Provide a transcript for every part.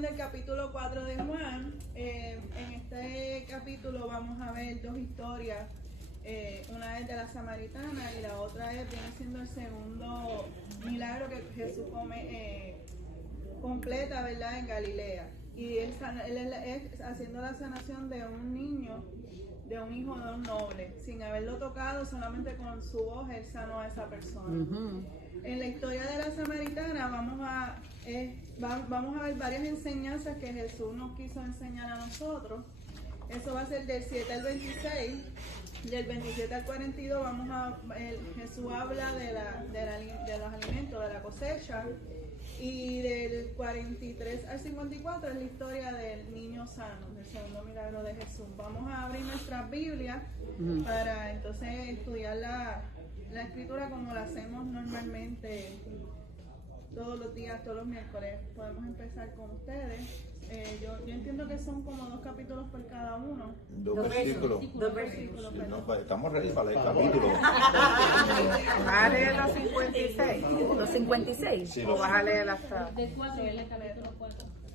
continuación del capítulo 4 de Juan. En este capítulo vamos a ver dos historias. Una es de la samaritana y la otra viene siendo el segundo milagro que Jesús completa, ¿verdad?, en Galilea. Y él es haciendo la sanación de un niño, de un hijo de un noble. Sin haberlo tocado, solamente con su voz él sanó a esa persona. En la historia de la samaritana vamos a ver varias enseñanzas que Jesús nos quiso enseñar a nosotros. Eso va a ser del 7 al 26. Del 27 al 42 Jesús habla de los alimentos, de la cosecha. Y del 43 al 54 es la historia del niño sano, del segundo milagro de Jesús. Vamos a abrir nuestras Biblias para entonces estudiar la escritura como la hacemos normalmente todos los días, todos los miércoles. Podemos empezar con ustedes. Yo entiendo que son como 2 capítulos por cada uno. Dos versículos. Sí, no, estamos ready para leer capítulos. ¿Vas a leer los 56? ¿Los 56? Sí, ¿O vas a leer hasta...?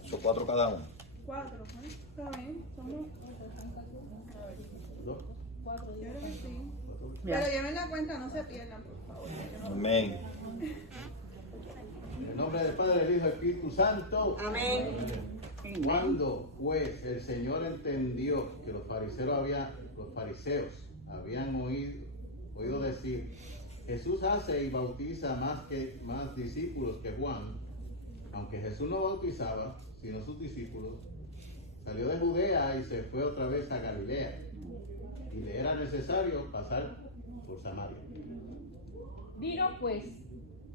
Son 4 cada uno. 4, está bien. Somos 4. Yo creo que sí. Pero lleven la cuenta, no se pierdan, por favor. Amén. En el nombre del Padre, del Hijo y del Espíritu Santo. Amén. Cuando pues el Señor entendió que los fariseos habían oído decir, Jesús hace y bautiza más discípulos que Juan, aunque Jesús no bautizaba, sino sus discípulos, salió de Judea y se fue otra vez a Galilea, y le era necesario pasar por Samaria. Vino pues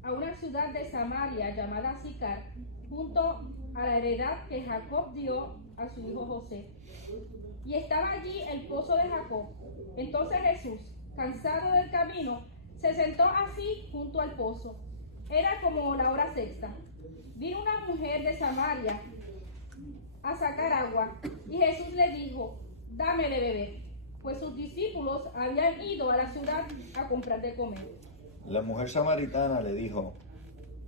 a una ciudad de Samaria llamada Sicar, junto a la heredad que Jacob dio a su hijo José. Y estaba allí el pozo de Jacob. Entonces Jesús, cansado del camino, se sentó así junto al pozo. Era como la hora sexta. Vino una mujer de Samaria a sacar agua, y Jesús le dijo, dame de beber, pues sus discípulos habían ido a la ciudad a comprar de comer. La mujer samaritana le dijo,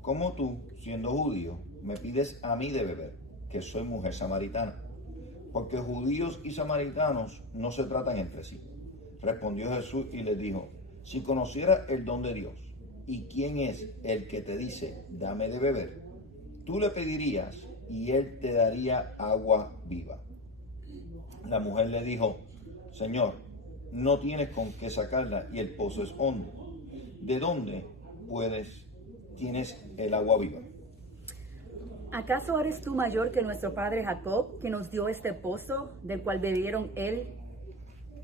¿cómo tú, siendo judío, me pides a mí de beber, que soy mujer samaritana? Porque judíos y samaritanos no se tratan entre sí. Respondió Jesús y les dijo, si conocieras el don de Dios y quién es el que te dice, dame de beber, tú le pedirías y él te daría agua viva. La mujer le dijo, Señor, no tienes con qué sacarla y el pozo es hondo. ¿De dónde tienes el agua viva? ¿Acaso eres tú mayor que nuestro padre Jacob, que nos dio este pozo, del cual bebieron él,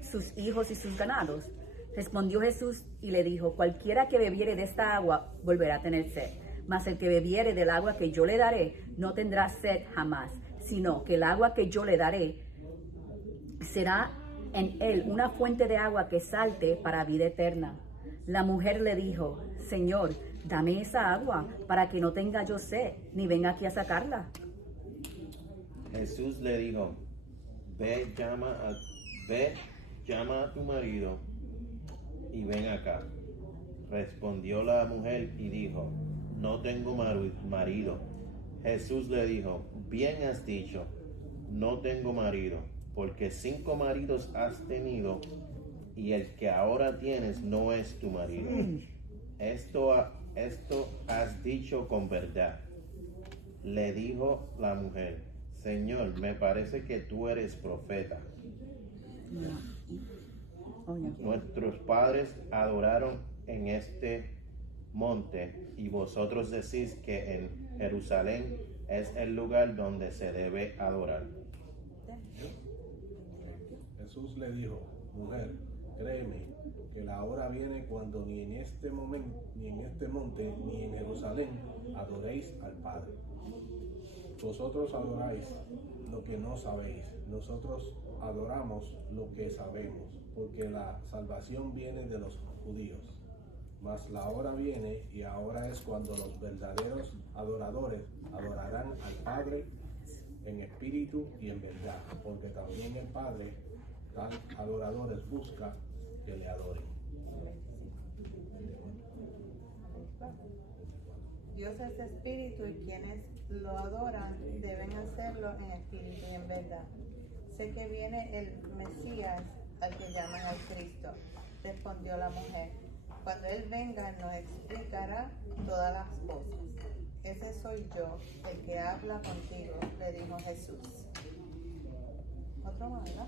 sus hijos y sus ganados? Respondió Jesús y le dijo, cualquiera que bebiere de esta agua volverá a tener sed, mas el que bebiere del agua que yo le daré no tendrá sed jamás, sino que el agua que yo le daré será en él una fuente de agua que salte para vida eterna. La mujer le dijo, Señor, dame esa agua para que no tenga yo sed, ni venga aquí a sacarla. Jesús le dijo, ve, llama a tu marido y ven acá. Respondió la mujer y dijo, no tengo marido. Jesús le dijo, bien has dicho, no tengo marido, porque 5 maridos has tenido y el que ahora tienes no es tu marido. Esto has dicho con verdad. Le dijo la mujer, Señor, me parece que tú eres profeta. Nuestros padres adoraron en este monte y vosotros decís que en Jerusalén es el lugar donde se debe adorar. Jesús le dijo, mujer, créeme que la hora viene cuando ni en este momento, ni en este monte, ni en Jerusalén adoréis al Padre. Vosotros adoráis lo que no sabéis, nosotros adoramos lo que sabemos, porque la salvación viene de los judíos. Mas la hora viene y ahora es cuando los verdaderos adoradores adorarán al Padre en espíritu y en verdad, porque también el Padre tal adoradores busca que le adoren. Dios es espíritu y quienes lo adoran deben hacer conocerlo en espíritu y en verdad. Sé que viene el Mesías, al que llaman al Cristo, respondió la mujer. Cuando Él venga nos explicará todas las cosas. Ese soy yo, el que habla contigo, le dijo Jesús. ¿Otro más, verdad?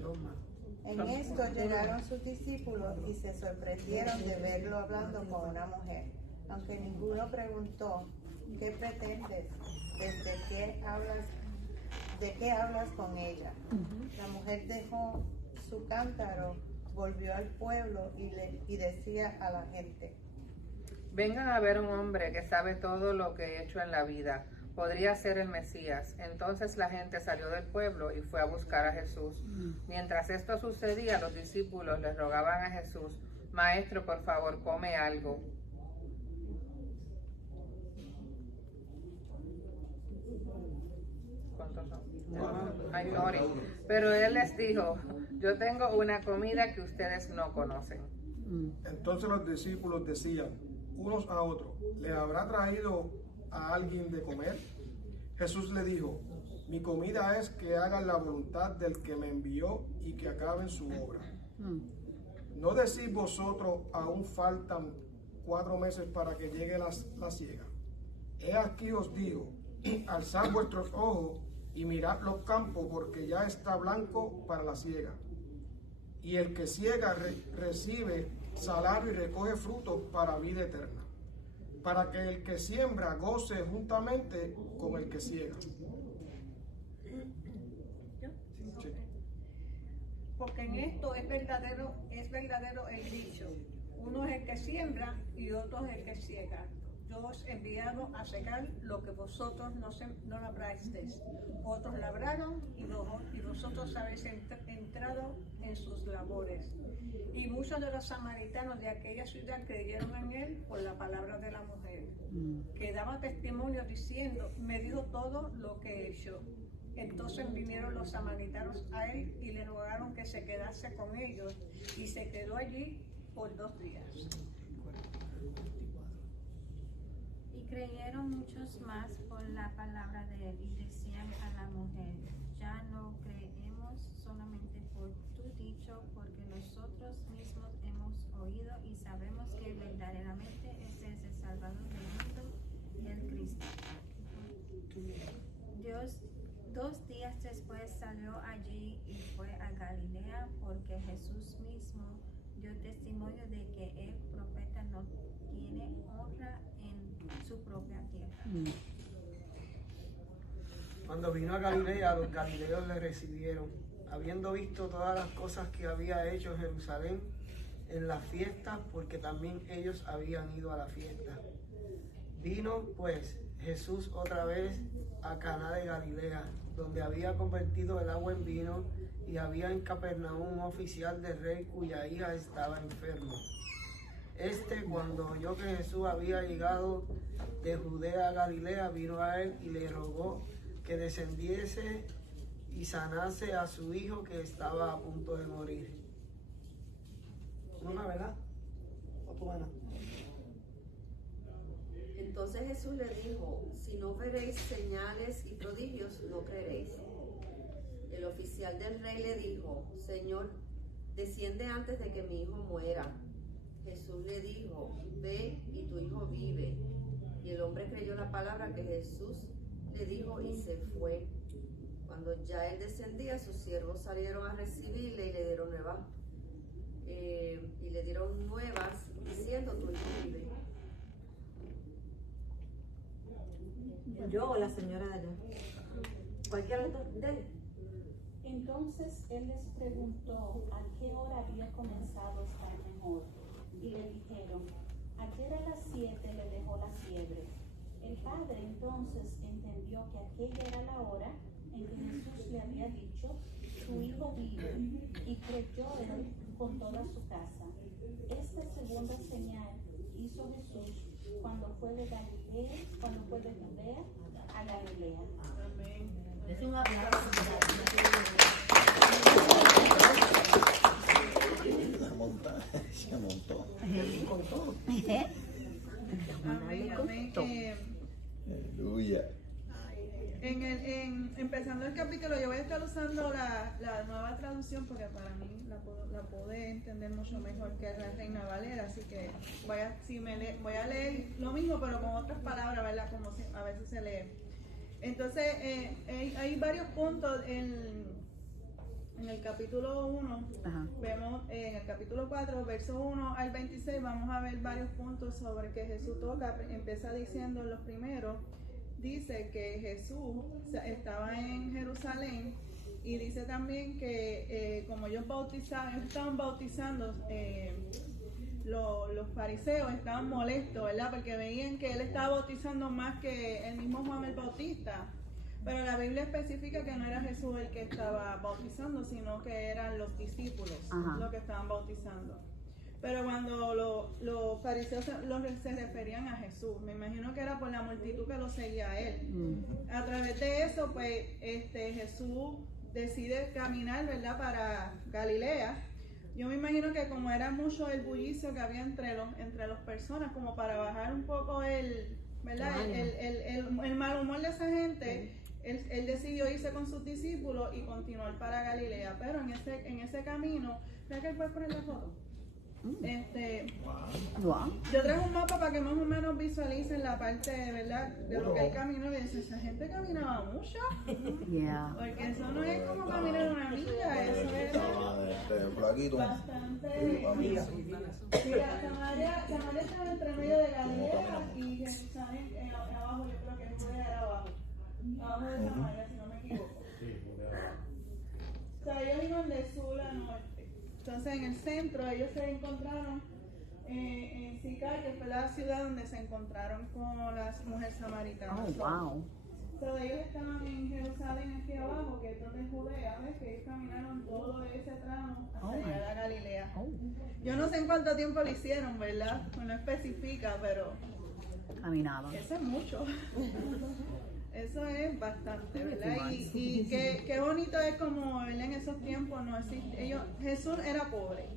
Dos más. En esto llegaron sus discípulos y se sorprendieron de verlo hablando con una mujer, aunque ninguno preguntó, ¿qué pretendes? ¿De qué hablas con ella? La mujer dejó su cántaro, volvió al pueblo y decía a la gente: Vengan a ver un hombre que sabe todo lo que he hecho en la vida. Podría ser el Mesías. Entonces la gente salió del pueblo y fue a buscar a Jesús. Mientras esto sucedía, los discípulos le rogaban a Jesús: Maestro, por favor, come algo. ¿Cuántos son? Ay, sorry. Pero él les dijo: Yo tengo una comida que ustedes no conocen. Entonces los discípulos decían unos a otros: ¿le habrá traído a alguien de comer? Jesús le dijo: mi comida es que hagan la voluntad del que me envió y que acaben su obra. ¿No decís vosotros, aún faltan 4 meses para que llegue la siega? He aquí os digo, alzad vuestros ojos y mirad los campos, porque ya está blanco para la siega. Y el que siega recibe salario y recoge frutos para vida eterna, para que el que siembra goce juntamente con el que siega. Porque en esto es verdadero el dicho: uno es el que siembra y otro es el que ciega. Yo os he enviado a segar lo que vosotros no labrasteis. Otros labraron y vosotros habéis entrado en sus labores. Y muchos de los samaritanos de aquella ciudad creyeron en él por la palabra de la mujer, que daba testimonio diciendo: me dijo todo lo que he hecho. Entonces vinieron los samaritanos a él y le rogaron que se quedase con ellos, y se quedó allí por 2 días. Y creyeron muchos más por la palabra de él, y decían a la mujer: ya no creemos solamente por tu dicho, porque nosotros mismos hemos oído y sabemos que verdaderamente ese es el Salvador del mundo, el Cristo. Dios 2 días después salió allí y fue a Galilea, porque Jesús mismo dio testimonio de que el profeta no tiene honra en su propia tierra. Cuando vino a Galilea, los galileos le recibieron, habiendo visto todas las cosas que había hecho en Jerusalén en las fiestas, porque también ellos habían ido a la fiesta. Vino pues Jesús otra vez a Caná de Galilea, donde había convertido el agua en vino, y había en Capernaum un oficial del rey cuya hija estaba enferma. Cuando oyó que Jesús había llegado de Judea a Galilea, vino a él y le rogó que descendiese y sanase a su hijo, que estaba a punto de morir. ¿Una verdad? ¿O tú, Ana? Entonces Jesús le dijo: si no veréis señales y prodigios, no creeréis. El oficial del rey le dijo: Señor, desciende antes de que mi hijo muera. Jesús le dijo: ve y tu hijo vive. Y el hombre creyó la palabra que Jesús le dijo y se fue. Cuando ya él descendía, sus siervos salieron a recibirle y le dieron nuevas diciendo: tu hijo vive. Yo o la señora de allá. Cualquiera de él. Entonces él les preguntó a qué hora había comenzado a estar mejor. Y le dijeron: ayer a las 7 le dejó la fiebre. El padre entonces entendió que aquella era la hora en que Jesús le había dicho: tu hijo vive, y creyó él con toda su casa. Esta segunda señal hizo Jesús cuando fue de Judea a Galilea. Amén. Es un aplauso. Se montó. Con todo. Amén, amén. Aleluya. En empezando el capítulo, yo voy a estar usando la nueva traducción porque para mí la puedo entender mucho mejor que la Reina Valera, así que voy a leer lo mismo pero con otras palabras, ¿verdad? Como a veces se lee. Entonces, hay varios puntos en el capítulo 1, vemos en el capítulo 4, verso 1 al 26, vamos a ver varios puntos sobre que Jesús toca. Empieza diciendo los primeros, dice que Jesús estaba en Jerusalén y dice también que como ellos estaban bautizando, los fariseos estaban molestos, ¿verdad? Porque veían que él estaba bautizando más que el mismo Juan el Bautista. Pero la Biblia especifica que no era Jesús el que estaba bautizando, sino que eran los discípulos los que estaban bautizando. Pero cuando los fariseos se referían a Jesús, me imagino que era por la multitud que lo seguía a él. A través de eso, pues, Jesús decide caminar, ¿verdad?, para Galilea. Yo me imagino que como era mucho el bullicio que había entre las personas, como para bajar un poco el mal humor de esa gente, él decidió irse con sus discípulos y continuar para Galilea. Pero en ese camino, ¿sabes que él puede poner la foto? Yo traje un mapa para que más o menos visualicen la parte, ¿verdad?, de lo que él caminó. Y dice, esa gente caminaba mucho, porque eso no es como caminar una milla, eso es bastante. Mira, Samaria estaba entre medio de Galilea y Jerusalén abajo. Yo creo que Judea era abajo de Samaria, si no me equivoco. O sea, ellos iban de sur a norte. Entonces, en el centro, ellos se encontraron en Sicar, que fue la ciudad donde se encontraron con las mujeres samaritanas. Oh, wow. Entonces, ellos estaban en Jerusalén, aquí abajo, que es donde es Judea, ¿ves? Que ellos caminaron todo ese tramo hasta llegar a Galilea. Yo no sé en cuánto tiempo lo hicieron, ¿verdad? No especifica, pero caminaban. Eso es mucho. Eso es bastante, ¿verdad? Y qué bonito es como él en esos tiempos no existe. Jesús era pobre.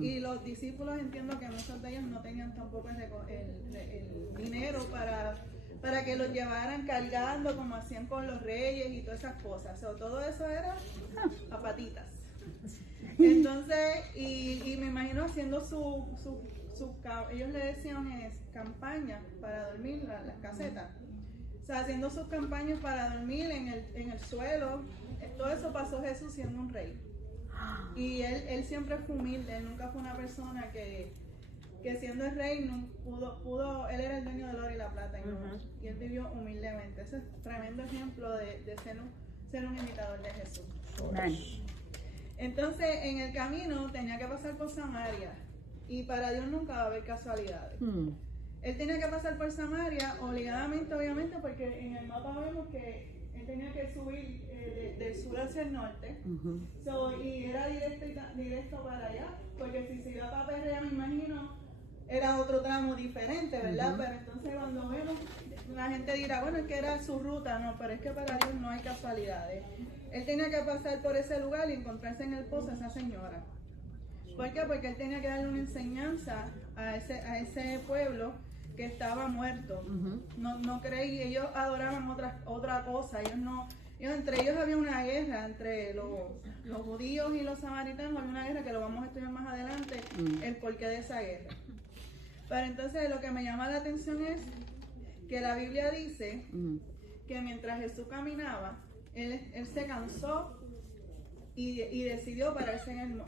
Y los discípulos, entiendo que muchos de ellos no tenían tampoco el dinero para que los llevaran cargando como hacían con los reyes y todas esas cosas. Todo eso era a patitas. Entonces, y me imagino haciendo ellos le decían campañas para dormir, las casetas. O sea, haciendo sus campañas para dormir en el suelo. Todo eso pasó Jesús siendo un rey. Y él siempre fue humilde, él nunca fue una persona que siendo el rey no pudo, él era el dueño del oro y la plata y él vivió humildemente. Ese es un tremendo ejemplo de ser un imitador de Jesús. Entonces, en el camino tenía que pasar por Samaria y para Dios nunca va a haber casualidades. Él tenía que pasar por Samaria obligadamente, obviamente, porque en el mapa vemos que él tenía que subir del sur hacia el norte. Y era directo para allá, porque si se iba para Perrea, me imagino, era otro tramo diferente, ¿verdad? Pero entonces cuando vemos, la gente dirá, bueno, es que era su ruta, no, pero es que para Dios no hay casualidades. Él tenía que pasar por ese lugar y encontrarse en el pozo a esa señora. ¿Por qué? Porque él tenía que darle una enseñanza a ese pueblo que estaba muerto. No creí, ellos adoraban otra cosa. Entre ellos había una guerra entre los judíos y los samaritanos, había una guerra que lo vamos a estudiar más adelante, el porqué de esa guerra. Pero entonces lo que me llama la atención es que la Biblia dice que mientras Jesús caminaba, él se cansó y decidió pararse en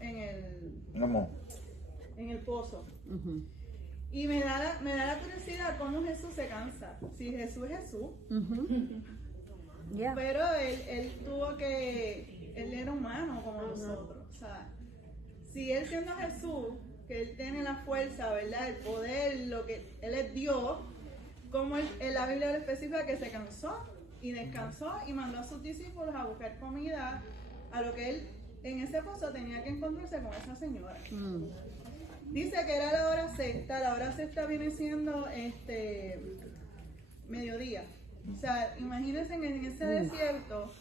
el pozo. Y me da la curiosidad cómo Jesús se cansa. Si Jesús es Jesús. Pero él era humano como nosotros. O sea, si él siendo Jesús, que él tiene la fuerza, ¿verdad? El poder, él es Dios, como en la Biblia le especifica que se cansó y descansó y mandó a sus discípulos a buscar comida, a lo que él en ese pozo tenía que encontrarse con esa señora. Dice que era la hora sexta viene siendo mediodía. O sea, imagínense en ese desierto,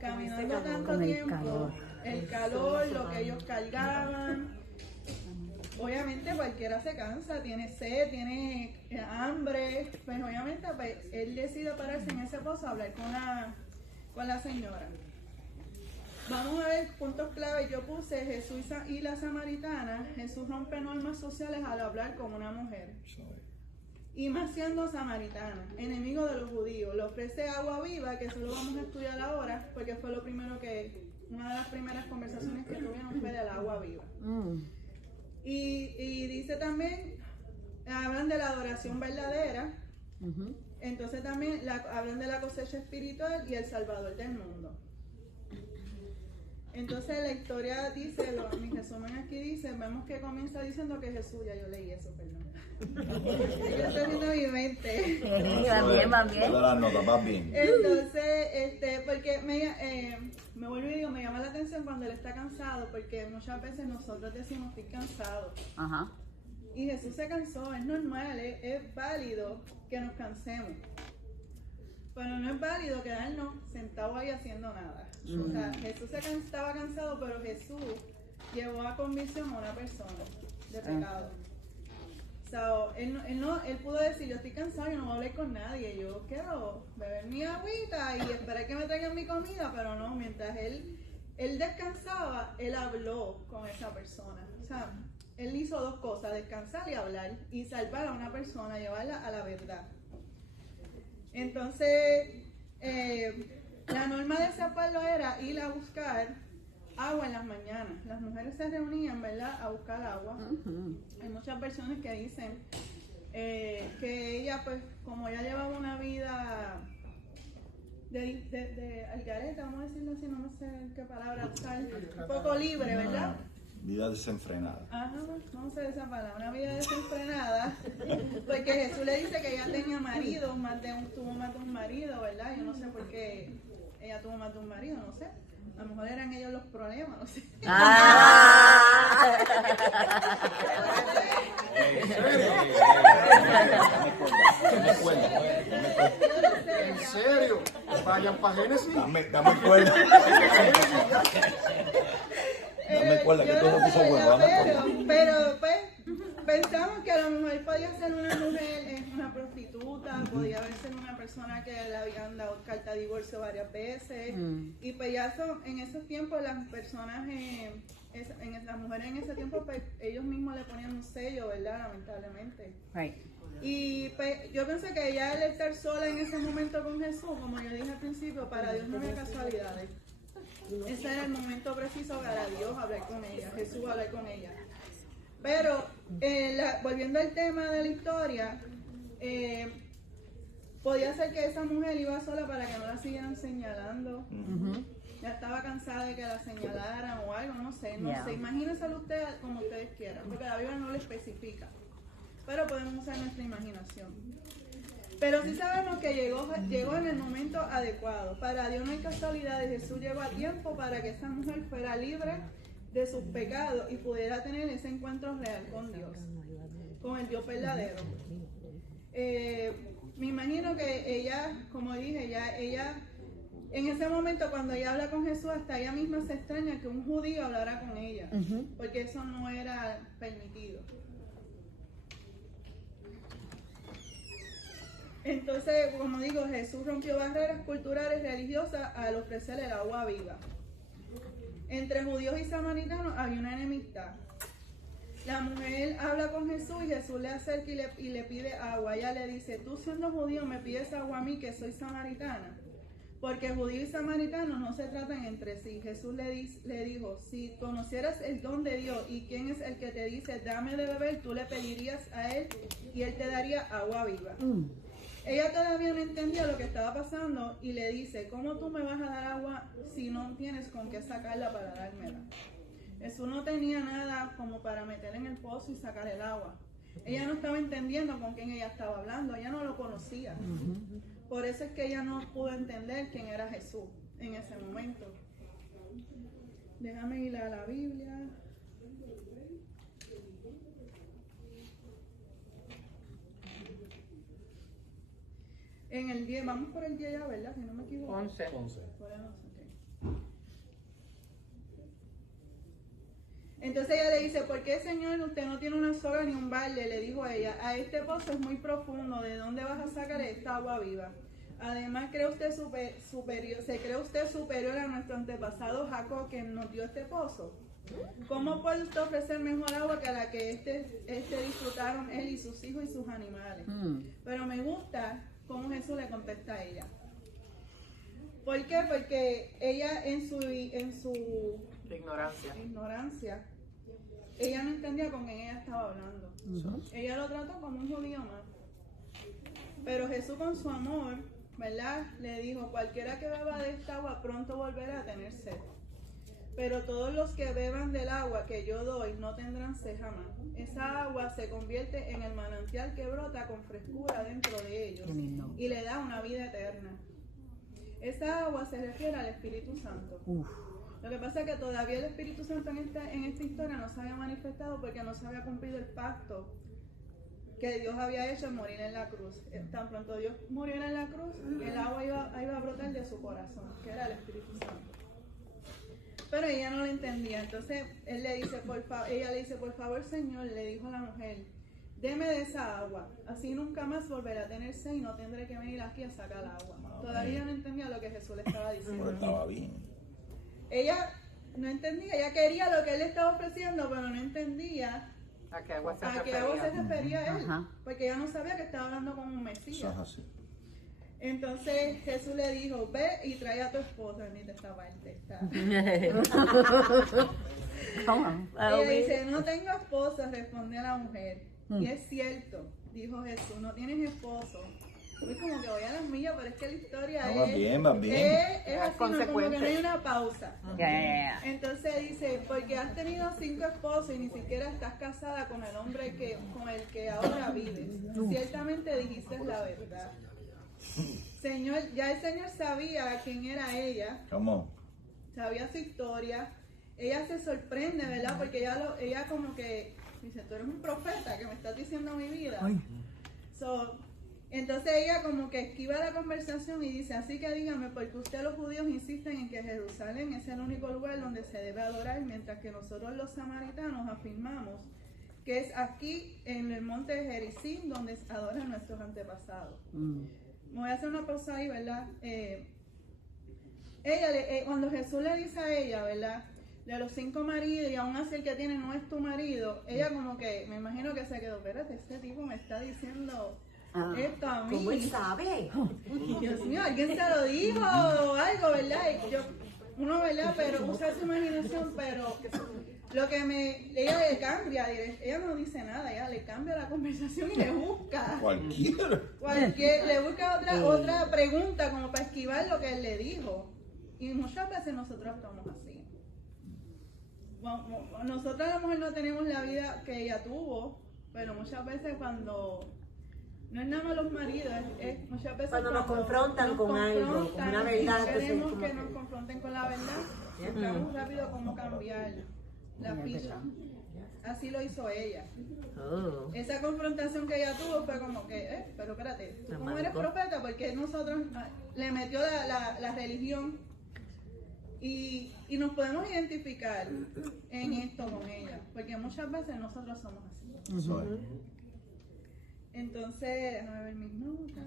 caminando tanto tiempo, el calor, lo que ellos cargaban. Obviamente cualquiera se cansa, tiene sed, tiene hambre, pues obviamente él decide pararse en ese pozo a hablar con la señora. Vamos a ver puntos clave. Yo puse Jesús y la samaritana. Jesús rompe normas sociales al hablar con una mujer. Y más siendo samaritana, enemigo de los judíos. Le ofrece agua viva, que eso lo vamos a estudiar ahora, porque fue lo primero una de las primeras conversaciones que tuvieron fue del agua viva. Y dice también, hablan de la adoración verdadera. Entonces también hablan de la cosecha espiritual y el Salvador del mundo. Entonces la historia dice, mi resumen aquí dice, vemos que comienza diciendo que Jesús, ya yo leí eso, perdón. Yo estoy viendo mi mente. Van bien. Las notas, vas bien. Entonces, porque me vuelvo y digo, me llama la atención cuando él está cansado, porque muchas veces nosotros decimos estoy cansado. Ajá. Y Jesús se cansó, es normal, es válido que nos cansemos. Pero no es válido quedarnos sentados ahí haciendo nada. O sea, Jesús estaba cansado, pero Jesús llevó a convicción a una persona de pecado. O sea, él pudo decir, yo estoy cansado y no voy a hablar con nadie. Yo quiero beber mi agüita y esperar que me traigan mi comida, pero no, mientras él descansaba, él habló con esa persona. O sea, él hizo dos cosas, descansar y hablar, y salvar a una persona, llevarla a la verdad. Entonces, la norma de ese pueblo era ir a buscar agua en las mañanas. Las mujeres se reunían, ¿verdad?, a buscar agua. Hay muchas versiones que dicen que ella, pues, como ella llevaba una vida de algareta, vamos a decirlo así, no sé qué palabra usar, un poco libre, ¿verdad? Vida desenfrenada. Ajá, vamos a usar esa palabra, una vida desenfrenada, porque Jesús le dice que ella tenía marido, tuvo más de un marido, ¿verdad? Yo no sé por qué ella tuvo más de un marido, no sé. A lo mejor eran ellos los problemas, no sé. ¿En serio? Vayan para Génesis. Dame cuerda. Dame cuerda, que todo puso bueno. Pero pues pensamos que a lo mejor podía ser una mujer, una prostituta, podía haber sido una persona que le habían dado carta de divorcio varias veces. Y pues ya en esos tiempos las personas, las mujeres en ese tiempo, pues ellos mismos le ponían un sello, ¿verdad? Lamentablemente. Right. Y pues yo pienso que ella al estar sola en ese momento con Jesús, como yo dije al principio, para Dios no había casualidades. Ese era el momento preciso para Dios hablar con ella, Jesús hablar con ella. Pero volviendo al tema de la historia, podía ser que esa mujer iba sola para que no la siguieran señalando. Ya estaba cansada de que la señalaran o algo, no sé. Imagínenselo ustedes como ustedes quieran, porque la Biblia no lo especifica. Pero podemos usar nuestra imaginación. Pero sí sabemos que llegó en el momento adecuado. Para Dios no hay casualidades. Jesús llegó a tiempo para que esa mujer fuera libre de sus pecados y pudiera tener ese encuentro real con Dios, con el Dios verdadero. Me imagino que ella, como dije, ella en ese momento cuando ella habla con Jesús, hasta ella misma se extraña que un judío hablara con ella, porque eso no era permitido. Entonces, como digo, Jesús rompió barreras culturales religiosas al ofrecer el agua viva. Entre judíos y samaritanos había una enemistad. La mujer habla con Jesús y Jesús le acerca y le pide agua. Ella le dice, tú siendo judío me pides agua a mí que soy samaritana. Porque judío y samaritano no se tratan entre sí. Jesús le dijo, si conocieras el don de Dios y quién es el que te dice, dame de beber, tú le pedirías a él y él te daría agua viva. Ella todavía no entendía lo que estaba pasando y le dice, ¿cómo tú me vas a dar agua si no tienes con qué sacarla para dármela? Jesús no tenía nada como para meter en el pozo y sacar el agua. Ella no estaba entendiendo con quién ella estaba hablando, ella no lo conocía. Por eso es que ella no pudo entender quién era Jesús en ese momento. Déjame ir a la Biblia. En el 10, vamos por el 10 ya, ¿verdad? Si no me equivoco. 11. Por el 11, ok. Entonces ella le dice, ¿por qué, Señor, usted no tiene una soga ni un balde? Le dijo a ella, a este pozo es muy profundo, ¿de dónde vas a sacar esta agua viva? Además, ¿se cree usted superior a nuestro antepasado Jacob, que nos dio este pozo? ¿Cómo puede usted ofrecer mejor agua que la que este disfrutaron él y sus hijos y sus animales? Pero me gusta cómo Jesús le contesta a ella. ¿Por qué? Porque ella en su ignorancia, ella no entendía con quién ella estaba hablando. Ella lo trató como un judío más. Pero Jesús, con su amor, ¿verdad?, le dijo: cualquiera que beba de esta agua pronto volverá a tener sed. Pero todos los que beban del agua que yo doy no tendrán sed jamás. Esa agua se convierte en el manantial que brota con frescura dentro de ellos y le da una vida eterna. Esa agua se refiere al Espíritu Santo. Lo que pasa es que todavía el Espíritu Santo en esta historia no se había manifestado porque no se había cumplido el pacto que Dios había hecho en morir en la cruz. Tan pronto Dios muriera en la cruz, el agua iba a brotar de su corazón, que era el Espíritu Santo. Pero ella no lo entendía. Entonces ella le dice: por favor, Señor, le dijo a la mujer, deme de esa agua, así nunca más volveré a tener sed y no tendré que venir aquí a sacar agua. Todavía no entendía lo que Jesús le estaba diciendo. Pero estaba bien. Ella no entendía, ella quería lo que él le estaba ofreciendo, pero no entendía a qué agua se refería él, porque ella no sabía que estaba hablando con un Mesías. Entonces Jesús le dijo: ve y trae a tu esposa. Ni esta parte está. Ella dice: no tengo esposa, respondió la mujer. Y es cierto, dijo Jesús, no tienes esposo. Es como que voy a las millas, pero es que la historia va bien. Es así, como que no hay una pausa. Entonces dice: porque has tenido 5 esposos y ni siquiera estás casada con el hombre con el que ahora vives. Ciertamente dijiste la verdad. Señor, ya el Señor sabía quién era ella. ¿Cómo? Sabía su historia. Ella se sorprende, ¿verdad? Porque ella como que dice: tú eres un profeta que me estás diciendo mi vida. Entonces ella como que esquiva la conversación y dice: así que dígame, porque ustedes los judíos insisten en que Jerusalén es el único lugar donde se debe adorar, mientras que nosotros los samaritanos afirmamos que es aquí en el monte de Gerizim donde adoran nuestros antepasados. Me voy a hacer una pausa ahí, ¿verdad? Cuando Jesús le dice a ella, ¿verdad?, de los 5 maridos y aún así el que tiene no es tu marido, ella como que, me imagino que se quedó: espérate, este tipo me está diciendo esto a mí. ¿Cómo él sabe? Dios mío, alguien se lo dijo o algo, ¿verdad? Uno, ¿verdad?, pero usa su imaginación, pero lo que ella le cambia, ella no dice nada, ella le cambia la conversación y le busca. Le busca otra pregunta como para esquivar lo que él le dijo. Y muchas veces nosotros estamos así. Nosotros a lo mejor no tenemos la vida que ella tuvo, pero muchas veces cuando no es nada más los maridos, es muchas veces cuando nos confrontan con algo, con una verdad, queremos que nos confronten con la verdad, buscamos rápido cómo cambiar la ficha. Así lo hizo ella. Esa confrontación que ella tuvo fue como que, pero espérate, ¿tú cómo eres profeta? Porque nosotros le metió la religión y nos podemos identificar en esto con ella, porque muchas veces nosotros somos así. Entonces, déjame ver mis notas.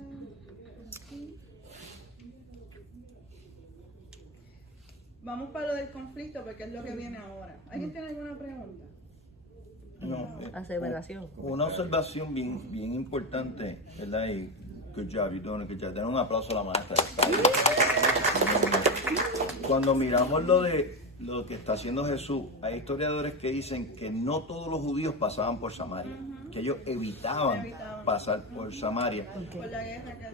Vamos para lo del conflicto, porque es lo que viene ahora. ¿Alguien tiene alguna pregunta? No. Aseveración. Una observación bien importante, ¿verdad? Y good job, you're doing a good job. Den un aplauso a la maestra. Cuando miramos lo que está haciendo Jesús, hay historiadores que dicen que no todos los judíos pasaban por Samaria, que ellos evitaban pasar por Samaria,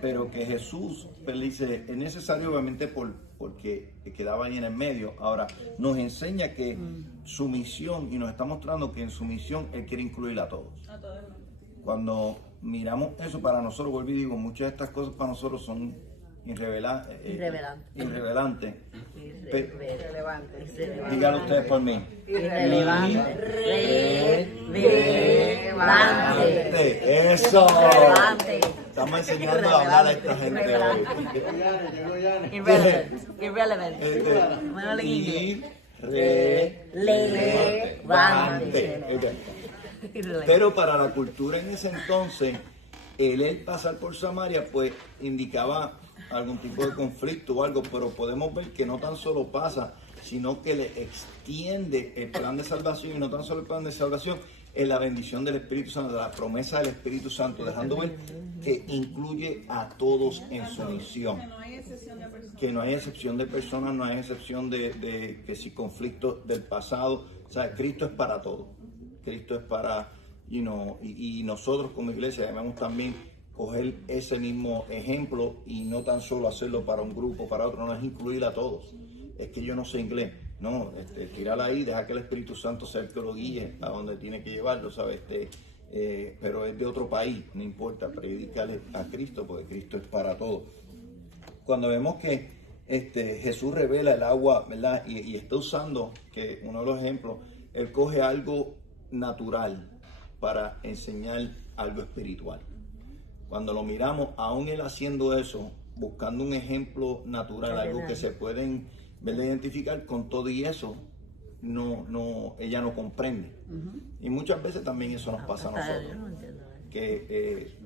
pero que Jesús le dice, es necesario obviamente porque quedaba ahí en el medio. Ahora, nos enseña que su misión, y nos está mostrando que en su misión Él quiere incluir a todos. Cuando miramos eso, para nosotros, vuelvo y digo, muchas de estas cosas para nosotros son irrelevantes. Díganlo ustedes por mí. Irrelevante. Eso. Estamos enseñando a hablar a esta gente hoy. Irrelevante. Pero para la cultura en ese entonces, el pasar por Samaria, pues indicaba algún tipo de conflicto o algo, pero podemos ver que no tan solo pasa, sino que le extiende el plan de salvación, y no tan solo el plan de salvación, es la bendición del Espíritu Santo, la promesa del Espíritu Santo, dejando ver que incluye a todos en su misión. Que no hay excepción de personas. Que no hay excepción de personas, no hay excepción de que si conflictos del pasado. O sea, Cristo es para todo. Cristo es para, y nosotros como iglesia debemos también coger ese mismo ejemplo y no tan solo hacerlo para un grupo, para otro, no es incluir a todos. Es que yo no sé inglés. No, tirarla ahí, deja que el Espíritu Santo sea el que lo guíe a donde tiene que llevarlo, ¿sabes? Pero es de otro país, no importa, predícale a Cristo, porque Cristo es para todo. Cuando vemos que Jesús revela el agua, ¿verdad? Y está usando, que uno de los ejemplos, Él coge algo natural para enseñar algo espiritual. Cuando lo miramos, aún Él haciendo eso, buscando un ejemplo natural, algo que se pueden identificar con todo, y eso ella no comprende. Y muchas veces también eso nos pasa a nosotros, que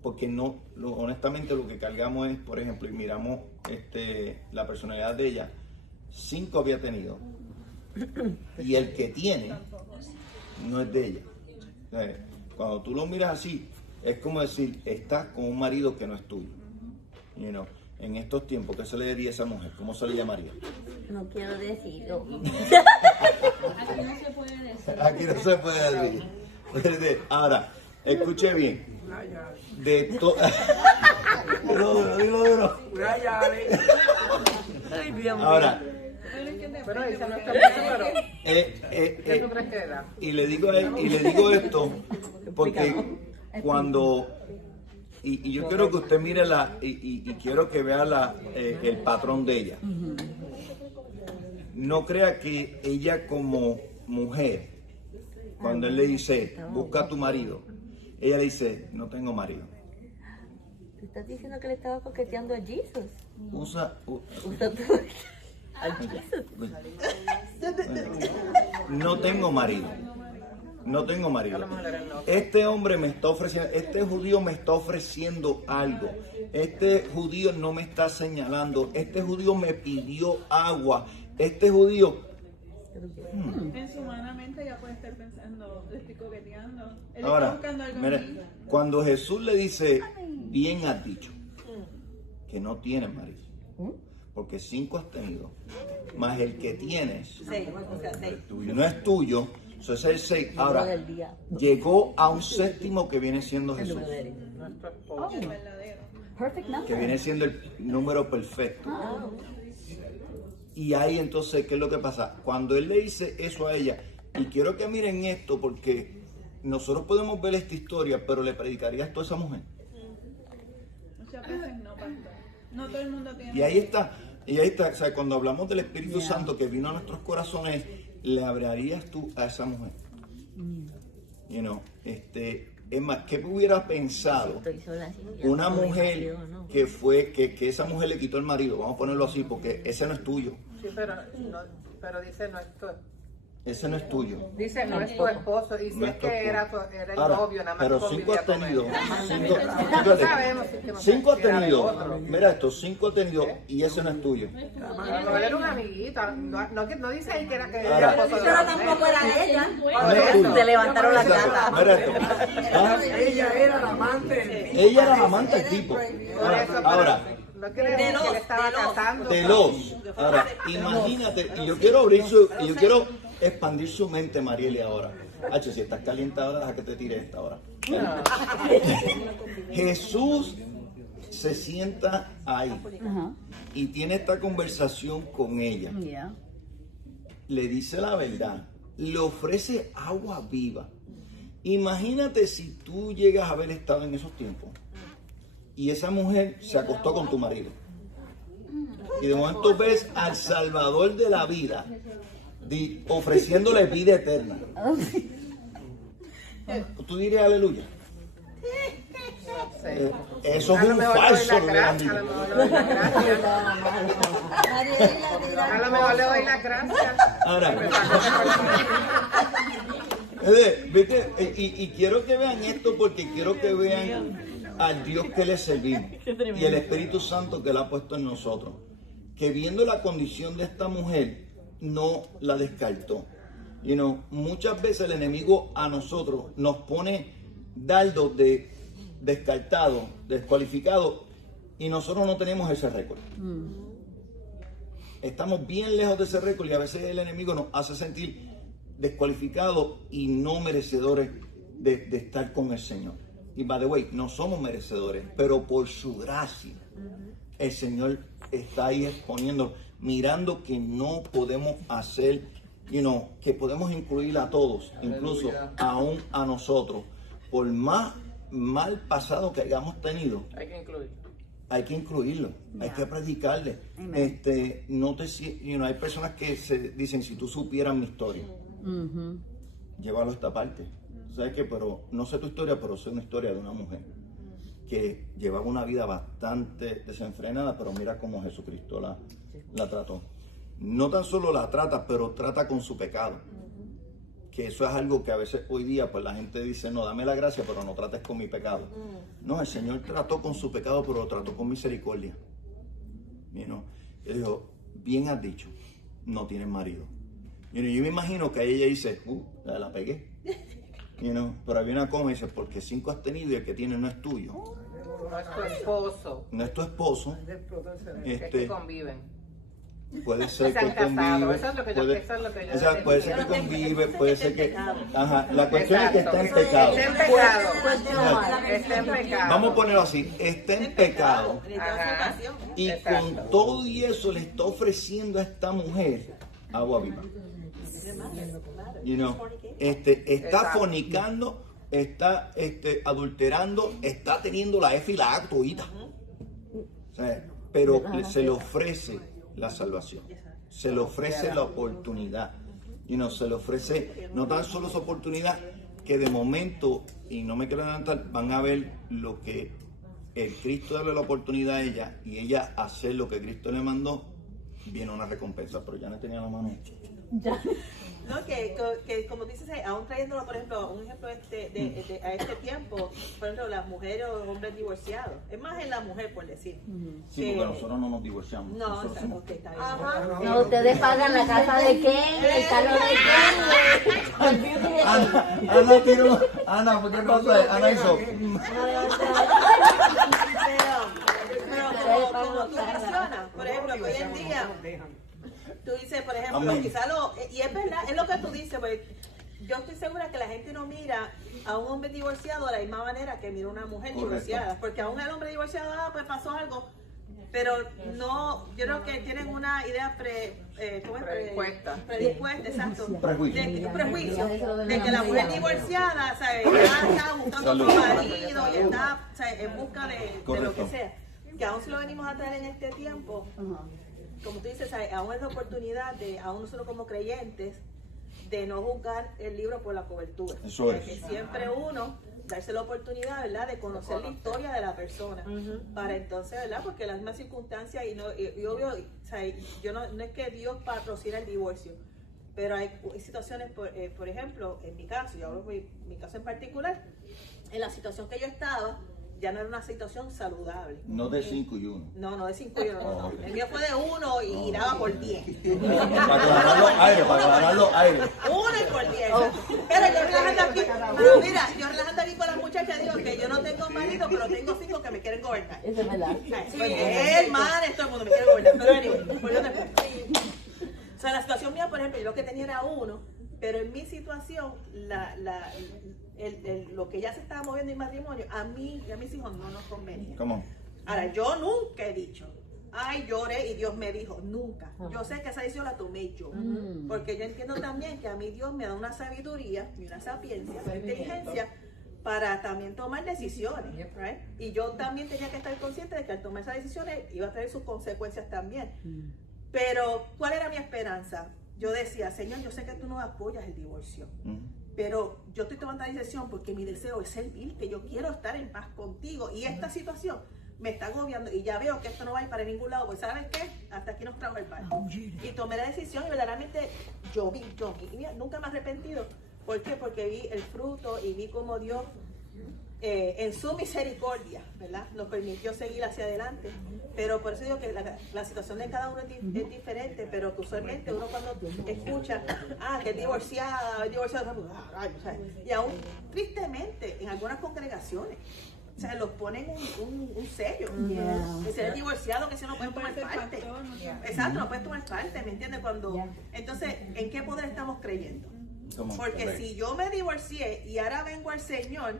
porque honestamente lo que cargamos es, por ejemplo, y miramos la personalidad de ella, 5 había tenido y el que tiene no es de ella. Cuando tú lo miras así, es como decir, estás con un marido que no es tuyo. En estos tiempos, ¿qué se le diría a esa mujer? ¿Cómo se le llamaría? No quiero decirlo. Aquí no se puede decir. Aquí no se puede decir. Ahora, escuche bien. De todo. Dilo. Ahora. Pero esa no está pero ¿Qué tú crees que da? Y le digo esto porque cuando y yo quiero que usted mire y quiero que vea el patrón de ella. No crea que ella como mujer, cuando él le dice, busca a tu marido, ella le dice, no tengo marido. ¿Tú estás diciendo que le estaba coqueteando a Jesus? Usa a Jesus. No tengo marido. No tengo marido. Este hombre me está ofreciendo, este judío me está ofreciendo algo. Este judío no me está señalando. Este judío me pidió agua. Este judío. En su humanamente ya puede estar pensando, le estoy coqueteando. Él Ahora, está buscando algo mira, en mí. cuando Jesús le dice, bien has dicho, que no tienes marido, porque 5 has tenido, más el que tienes no es tuyo, eso es el 6. Ahora, llegó a un 7º que viene siendo Jesús, que viene siendo el número perfecto. Y ahí entonces, ¿qué es lo que pasa? Cuando él le dice eso a ella, y quiero que miren esto porque nosotros podemos ver esta historia, pero ¿le predicaría esto a esa mujer? Muchas veces no, pastor. No todo el mundo tiene. Y ahí está, o sea, cuando hablamos del Espíritu Santo que vino a nuestros corazones, ¿le hablarías tú a esa mujer? Es más, ¿qué hubiera pensado una mujer que esa mujer le quitó el marido? Vamos a ponerlo así, porque ese no es tuyo. Sí, pero dice no es tu. Ese no es tuyo. Dice no es tu esposo, y si No es es tu que era esposo. el Ahora, novio, nada más. pero 5 has tenido. 5 5 has tenido. Mira esto, 5 has tenido y ese no es tuyo. No, era una amiguita. No dice ahí que era que Ahora, era esposo de Pero la tampoco mujer. era de ella. No es tuyo. Se levantaron las gatas. Mira esto. Ella era la amante. Ella era la amante del tipo. Ahora, No quiere decir que le estaba casando. de los. Ahora, imagínate, y yo quiero abrir yo quiero expandir su mente, Marieli, ahora. H, si estás caliente ahora, deja que te tire esta ahora. Jesús se sienta ahí y tiene esta conversación con ella. Le dice la verdad, le ofrece agua viva. Imagínate si tú llegas a haber estado en esos tiempos y esa mujer se acostó con tu marido. Y de momento ves al Salvador de la vida ofreciéndole vida eterna. ¿Tú dirías aleluya? Eso es un falso, grande. A lo mejor le doy las gracias. Ahora, ¿viste? Y quiero que vean esto porque quiero que vean al Dios que le servimos y el Espíritu Santo que Él ha puesto en nosotros, que viendo la condición de esta mujer, no la descartó. Muchas veces el enemigo a nosotros nos pone dardos de descartados, descualificados, y nosotros no tenemos ese récord. Estamos bien lejos de ese récord y a veces el enemigo nos hace sentir descualificados y no merecedores de estar con el Señor. Y by the way, no somos merecedores, pero por su gracia el Señor está ahí exponiendo, mirando que no podemos hacer, que podemos incluir a todos, incluso aún a nosotros, por más mal pasado que hayamos tenido. Hay que incluirlo, hay que predicarle. Hay personas que se dicen, si tú supieras mi historia, llévalo a esta parte. ¿Sabes qué? Pero no sé tu historia, pero sé una historia de una mujer que llevaba una vida bastante desenfrenada, pero mira cómo Jesucristo la trató. No tan solo la trata, pero trata con su pecado. Que eso es algo que a veces hoy día pues la gente dice, no, dame la gracia, pero no trates con mi pecado. No, el Señor trató con su pecado, pero lo trató con misericordia. Él dijo, bien has dicho, no tienes marido. Yo me imagino que ella dice, la pegué. Pero había una coma y dice, porque 5 has tenido y el que tiene no es tuyo. No es tu esposo. No es tu esposo. Es que conviven. Puede ser que convive. Eso es lo que yo puede ser que convive, puede ser que... Ajá, la cuestión es que está en pecado. Está en pecado. Vamos a ponerlo así, está en pecado. Ajá. Y con todo y eso le está ofreciendo a esta mujer agua viva. Está fornicando, está adulterando, está teniendo la F y la A todita. Pero se le ofrece la salvación, se le ofrece la oportunidad, se le ofrece no tan solo esa oportunidad, que de momento, y no me quiero adelantar, van a ver lo que el Cristo darle la oportunidad a ella y ella hacer lo que Cristo le mandó, viene una recompensa. Pero ya no tenía la mano. No, que como dices, aún trayéndolo, por ejemplo, un ejemplo a este tiempo, por ejemplo, las mujeres o los hombres divorciados, es más en la mujer, por decir. Sí, porque nosotros no nos divorciamos. No, nosotros somos... usted está bien. No, ustedes pagan la casa de Ken, el carro de Ken. Ana tiró, Ana, ¿por qué pasa? Ana hizo... Pero como tú mencionas, por ejemplo, que hoy en día... Tú dices, por ejemplo, quizá y es verdad, es lo que tú dices, pues, yo estoy segura que la gente no mira a un hombre divorciado de la misma manera que mira a una mujer divorciada, porque aún el hombre divorciado, pues pasó algo, pero no, yo creo que tienen una idea predispuesta, exacto, prejuicio, de que la mujer divorciada, ¿sabes? Ya está buscando a su marido y está, ¿sabes?, en busca de lo que sea, que aún si lo venimos a traer en este tiempo. Como tú dices, aún es la oportunidad de, aún nosotros como creyentes, de no juzgar el libro por la cobertura. Eso es. Que siempre uno, darse la oportunidad, ¿verdad?, de conocer la historia de la persona. Para entonces, ¿verdad?, porque las mismas circunstancias, y obvio, o sea, yo no es que Dios patrocina el divorcio, pero hay situaciones, por ejemplo, en mi caso, yo hablo de mi caso en particular, en la situación que yo estaba, ya no era una situación saludable. No de 5 y 1. No, de 5 y 1. No. El mío fue de 1 y daba por 10. Para aclarar los aires. 1 y por 10. Pero yo relajando aquí. Pero mira, yo relajando aquí con las muchachas digo que yo no tengo marido, pero tengo 5 que me quieren gobernar. Eso es verdad. Hermano, todo el mundo me quiere gobernar. Pero anyway, pues yo después. O sea, la situación mía, por ejemplo, yo lo que tenía era 1, pero en mi situación, lo que ya se estaba moviendo en matrimonio, a mí y a mis hijos no nos convenía. ¿Cómo? Ahora, yo nunca he dicho, ay, lloré y Dios me dijo, nunca. Yo sé que esa decisión la tomé yo, porque yo entiendo también que a mí Dios me da una sabiduría y una sapiencia, una inteligencia para también tomar decisiones, right? Y yo también tenía que estar consciente de que al tomar esas decisiones iba a tener sus consecuencias también. Pero, ¿cuál era mi esperanza? Yo decía, Señor, yo sé que tú no apoyas el divorcio, pero yo estoy tomando la decisión porque mi deseo es servirte, yo quiero estar en paz contigo, y esta situación me está agobiando y ya veo que esto no va a ir para ningún lado, pues ¿sabes qué? Hasta aquí nos trajo el barco. Y tomé la decisión y verdaderamente yo vi, y mira, nunca me he arrepentido. ¿Por qué? Porque vi el fruto y vi cómo Dios en su misericordia, ¿verdad? Nos permitió seguir hacia adelante. Pero por eso digo que la situación de cada uno es diferente, pero que usualmente uno cuando escucha, que es divorciada, y aún tristemente en algunas congregaciones, o sea, los ponen un sello. Que si eres divorciado, que si no puedes tomar parte. Exacto, no puedes tomar parte, ¿me entiendes? Entonces, ¿en qué poder estamos creyendo? Porque si yo me divorcié y ahora vengo al Señor,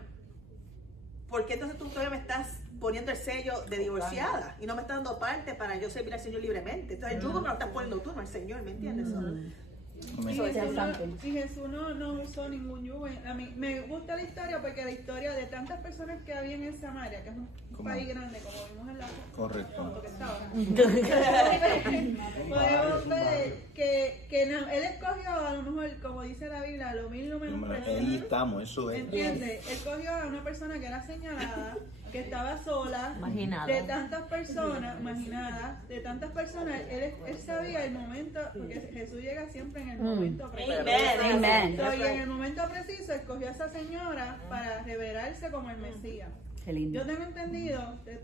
¿por qué entonces tú todavía me estás poniendo el sello de divorciada y no me estás dando parte para yo servir al Señor libremente? Entonces el yugo me lo estás poniendo tú, no el Señor, ¿me entiendes? Y Jesús no usó ningún yugo. A mí me gusta la historia porque la historia de tantas personas que había en Samaria, que es un país grande, como vimos en la foto que estaba, podemos ver que él escogió, a lo mejor, como dice la Biblia, lo mil números personas. Ahí estamos, eso es. ¿Entiendes? Él cogió a una persona que era señalada, que estaba sola, de tantas personas, él sabía el momento, porque Jesús llega siempre en el momento preciso. Y en el momento preciso escogió a esa señora para revelarse como el Mesías. Yo tengo entendido, te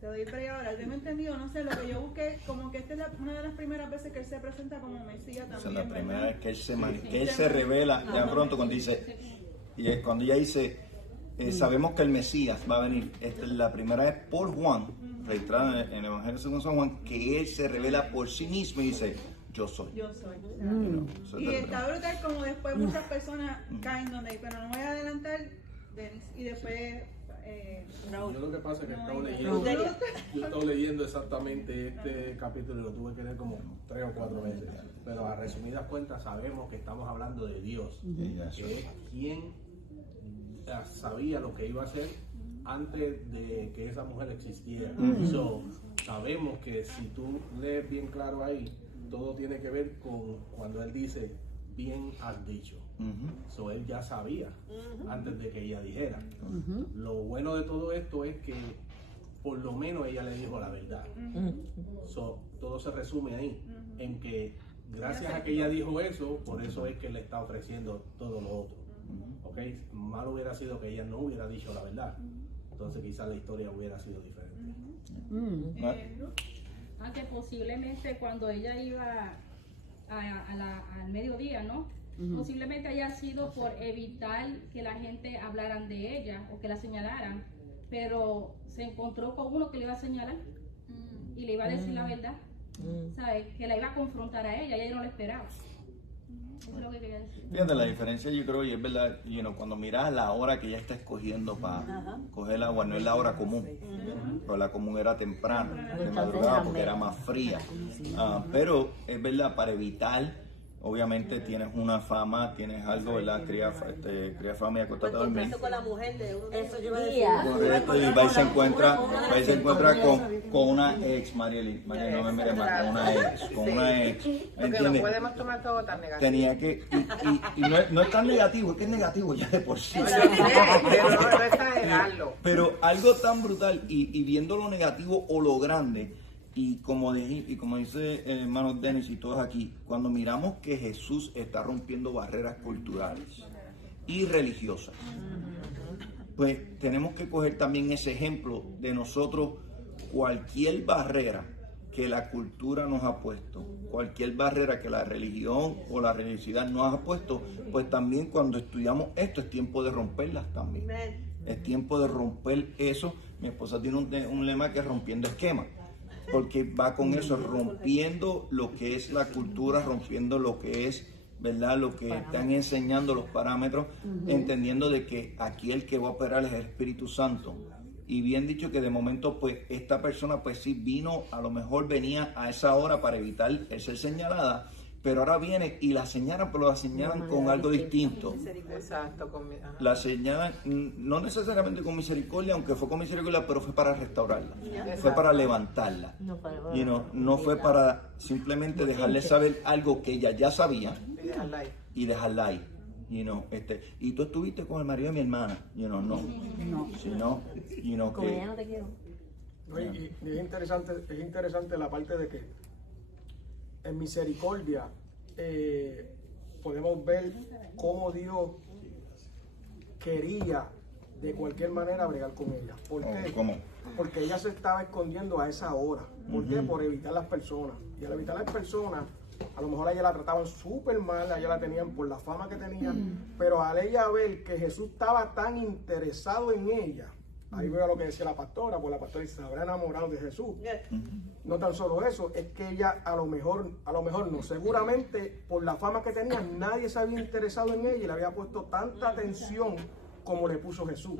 doy el ahora, tengo entendido, no sé, lo que yo busqué, como que esta es una de las primeras veces que él se presenta como Mesías también. Esa es la primera vez que él se revela, ya pronto cuando dice, cuando ella dice, sabemos que el Mesías va a venir. Esta es la primera vez por Juan, registrada en el Evangelio según San Juan, que él se revela por sí mismo y dice, yo soy. Y está brutal como después muchas personas caen donde, pero no voy a adelantar, Denis, y después... Yo lo que pasa es que yo he estado leyendo exactamente este capítulo y lo tuve que leer como 3 o 4 veces. Pero a resumidas cuentas sabemos que estamos hablando de Dios, que es quien sabía lo que iba a hacer antes de que esa mujer existiera. Sabemos que si tú lees bien claro ahí, todo tiene que ver con cuando él dice, bien has dicho. Él ya sabía antes de que ella dijera. Lo bueno de todo esto es que por lo menos ella le dijo la verdad. Todo se resume ahí, en que gracias a que ella dijo eso, por eso es que le está ofreciendo todo lo otro. Mal hubiera sido que ella no hubiera dicho la verdad. Entonces quizás la historia hubiera sido diferente. Aunque posiblemente cuando ella iba al mediodía, ¿no? Posiblemente haya sido por evitar que la gente hablaran de ella o que la señalaran, pero se encontró con uno que le iba a señalar y le iba a decir la verdad, ¿sabes? Que la iba a confrontar a ella y ella no lo esperaba. Eso es lo que quería decir. Fíjate, la diferencia yo creo, y es verdad, cuando miras la hora que ella está escogiendo para coger el agua, no es la hora común, pero la común era temprano, de madrugada, porque era más fría. Pero es verdad, para evitar, obviamente tienes una fama, tienes algo, ¿verdad? Cría fama y acostate a dormir. Con la mujer de uno. Eso yo iba a decir. Correcto, y va y se encuentra con una ex, Marieli, no me mires más, con una ex, Porque no podemos tomar todo tan negativo. Tenía que, y no es tan negativo, es que es negativo ya de por sí. Pero no exagerarlo. Pero algo tan brutal, y viendo lo negativo o lo grande, y como dice hermano Denis y todos aquí, cuando miramos que Jesús está rompiendo barreras culturales y religiosas, pues tenemos que coger también ese ejemplo de nosotros. Cualquier barrera que la cultura nos ha puesto, cualquier barrera que la religión o la religiosidad nos ha puesto, pues también cuando estudiamos esto es tiempo de romperlas también. Es tiempo de romper eso. Mi esposa tiene un lema que es rompiendo esquemas, porque va con eso, rompiendo lo que es la cultura, rompiendo lo que es, ¿verdad? Lo que están enseñando los parámetros, entendiendo de que aquí el que va a operar es el Espíritu Santo. Y bien dicho que de momento, pues, esta persona, pues sí vino, a lo mejor venía a esa hora para evitar el ser señalada, pero ahora viene y la señalan, pero la señalan con algo distinto. Exacto, la señalan no necesariamente con misericordia, aunque fue con misericordia, pero fue para restaurarla, fue para levantarla. No fue para simplemente dejarle saber algo que ella ya sabía y dejarla ahí. Y tú estuviste con el marido de mi hermana, no. Sino, como ya no te quiero. Y es interesante la parte de que en misericordia podemos ver cómo Dios quería de cualquier manera bregar con ella. ¿Por qué? ¿Cómo? Porque ella se estaba escondiendo a esa hora. ¿Por qué? Por evitar las personas. Y al evitar las personas, a lo mejor a ella la trataban súper mal, a ella la tenían por la fama que tenían, pero al ella ver que Jesús estaba tan interesado en ella, ahí veo lo que decía la pastora, pues la pastora dice, se habrá enamorado de Jesús. No tan solo eso, es que ella a lo mejor no, seguramente por la fama que tenía, nadie se había interesado en ella y le había puesto tanta atención como le puso Jesús.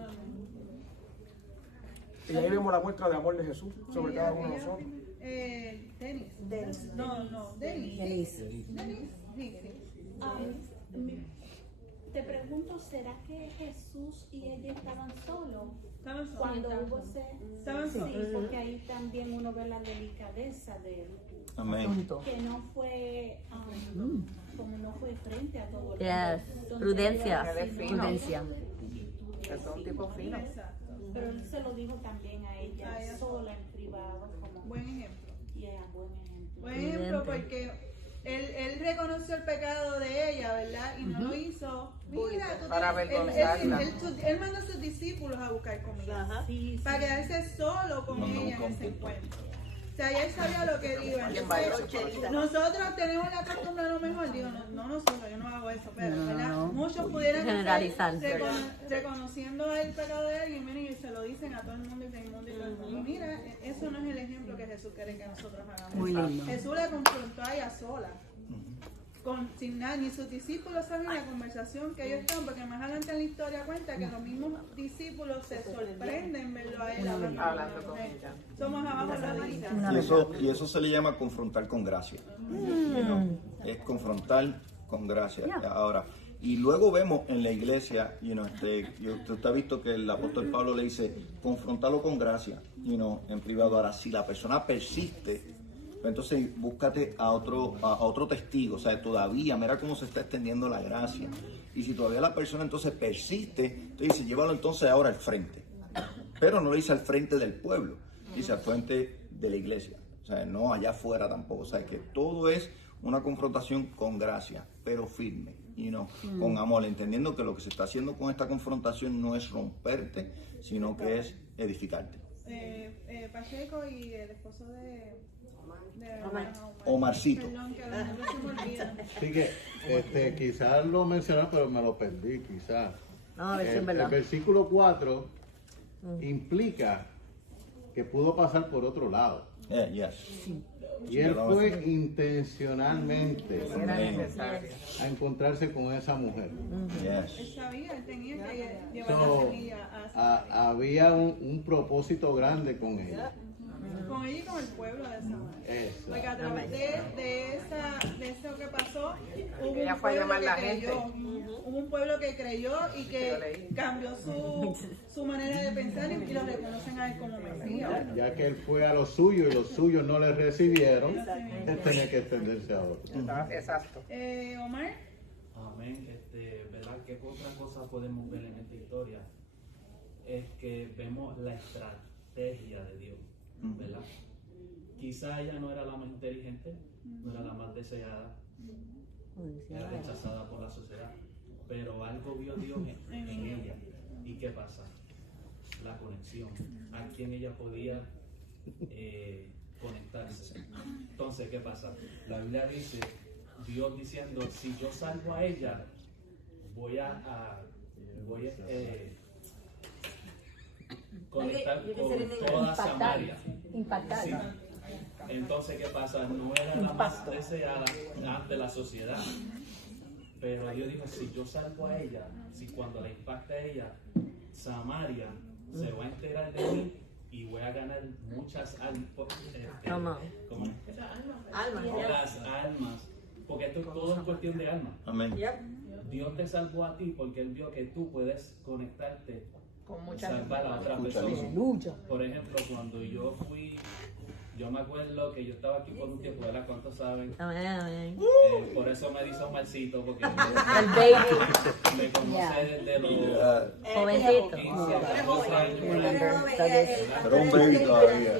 Y ahí vemos la muestra de amor de Jesús sobre cada uno de nosotros. Denis. No, Denis. Te pregunto, ¿será que Jesús y ella estaban solos? Cuando hubo estaban solos. Sí, porque ahí también uno ve la delicadeza de él. Amén. Que no fue, como no fue frente a todo el mundo. Prudencia. Prudencia. Es un tipo fino. Pero él se lo dijo también a ella sola, en privado. Como buen ejemplo. Buen ejemplo, porque él reconoció el pecado de ella, ¿verdad? Y no lo hizo. Mira, para avergonzarla. Él mandó a sus discípulos a buscar comida. Para quedarse solo con ella en ese encuentro. O sea, él sabía lo que iba. Nosotros tenemos la costumbre, a lo mejor, digo, no nosotros, yo no hago eso, pero ¿verdad? Muchos pudieran generalizar, reconociendo el pecado de alguien, miren, y se lo dicen a todo el mundo y todo el mundo. Y mira, eso no es el ejemplo que Jesús quiere que nosotros hagamos. Muy lindo. Jesús la confrontó a ella sola. Sin nada, ni sus discípulos saben la conversación que ellos están, porque más adelante en la historia cuenta que los mismos discípulos se sorprenden verlo a él hablando con ella. Somos abajo la lista. Y eso se le llama confrontar con gracia. Es confrontar con gracia. Ahora, y luego vemos en la iglesia, usted ha visto que el apóstol Pablo le dice, confrontarlo con gracia, en privado. Ahora, si la persona persiste, entonces búscate a otro testigo, o sea, todavía, mira cómo se está extendiendo la gracia. Y si todavía la persona entonces persiste, entonces dice, llévalo entonces ahora al frente. Pero no lo dice al frente del pueblo, dice al frente de la iglesia. O sea, no allá afuera tampoco. O sea, que todo es una confrontación con gracia, pero firme, con amor, entendiendo que lo que se está haciendo con esta confrontación no es romperte, sino que es edificarte. Pacheco y el esposo de Omarcito. Perdón, que no se me olvida. Así que quizás lo mencioné, pero me lo perdí, quizás. No, a ver si es verdad. El versículo 4 implica que pudo pasar por otro lado. Y él fue intencionalmente a encontrarse con esa mujer. Él sabía, él tenía que llevar la semilla había un propósito grande con ella. Con ella y con el pueblo de Samaria. Porque a través de eso que pasó, hubo un pueblo que creyó. Hubo un pueblo que creyó y que cambió su manera de pensar y lo reconocen a él como Mesías. Ya que él fue a los suyos y los suyos no le recibieron, él tenía que extenderse a otros. Exacto. Omar. Amén. ¿Verdad? ¿Qué otra cosa podemos ver en esta historia? Es que vemos la estrategia de Dios, ¿verdad? Quizá ella no era la más inteligente, no era la más deseada, era rechazada por la sociedad, pero algo vio Dios en ella. ¿Y qué pasa? La conexión, a quien ella podía conectarse. Entonces, ¿qué pasa? La Biblia dice, Dios diciendo, si yo salvo a ella, voy a conectar con toda Samaria. Impactar. Sí. Entonces, ¿qué pasa? No era la más deseada ante la sociedad. Pero Dios dijo, si yo salvo a ella, si cuando la impacta a ella, Samaria se va a enterar de mí y voy a ganar muchas almas. Porque esto todo es cuestión de almas. Amén. Dios te salvó a ti porque Él vio que tú puedes conectarte con muchas salvar a otra persona. Por ejemplo, cuando yo fui, yo me acuerdo que yo estaba aquí por un tiempo, ¿verdad? ¿Cuántos saben? Por eso me dice Omarcito, porque me conoce desde los 15 años. Pero un baby todavía.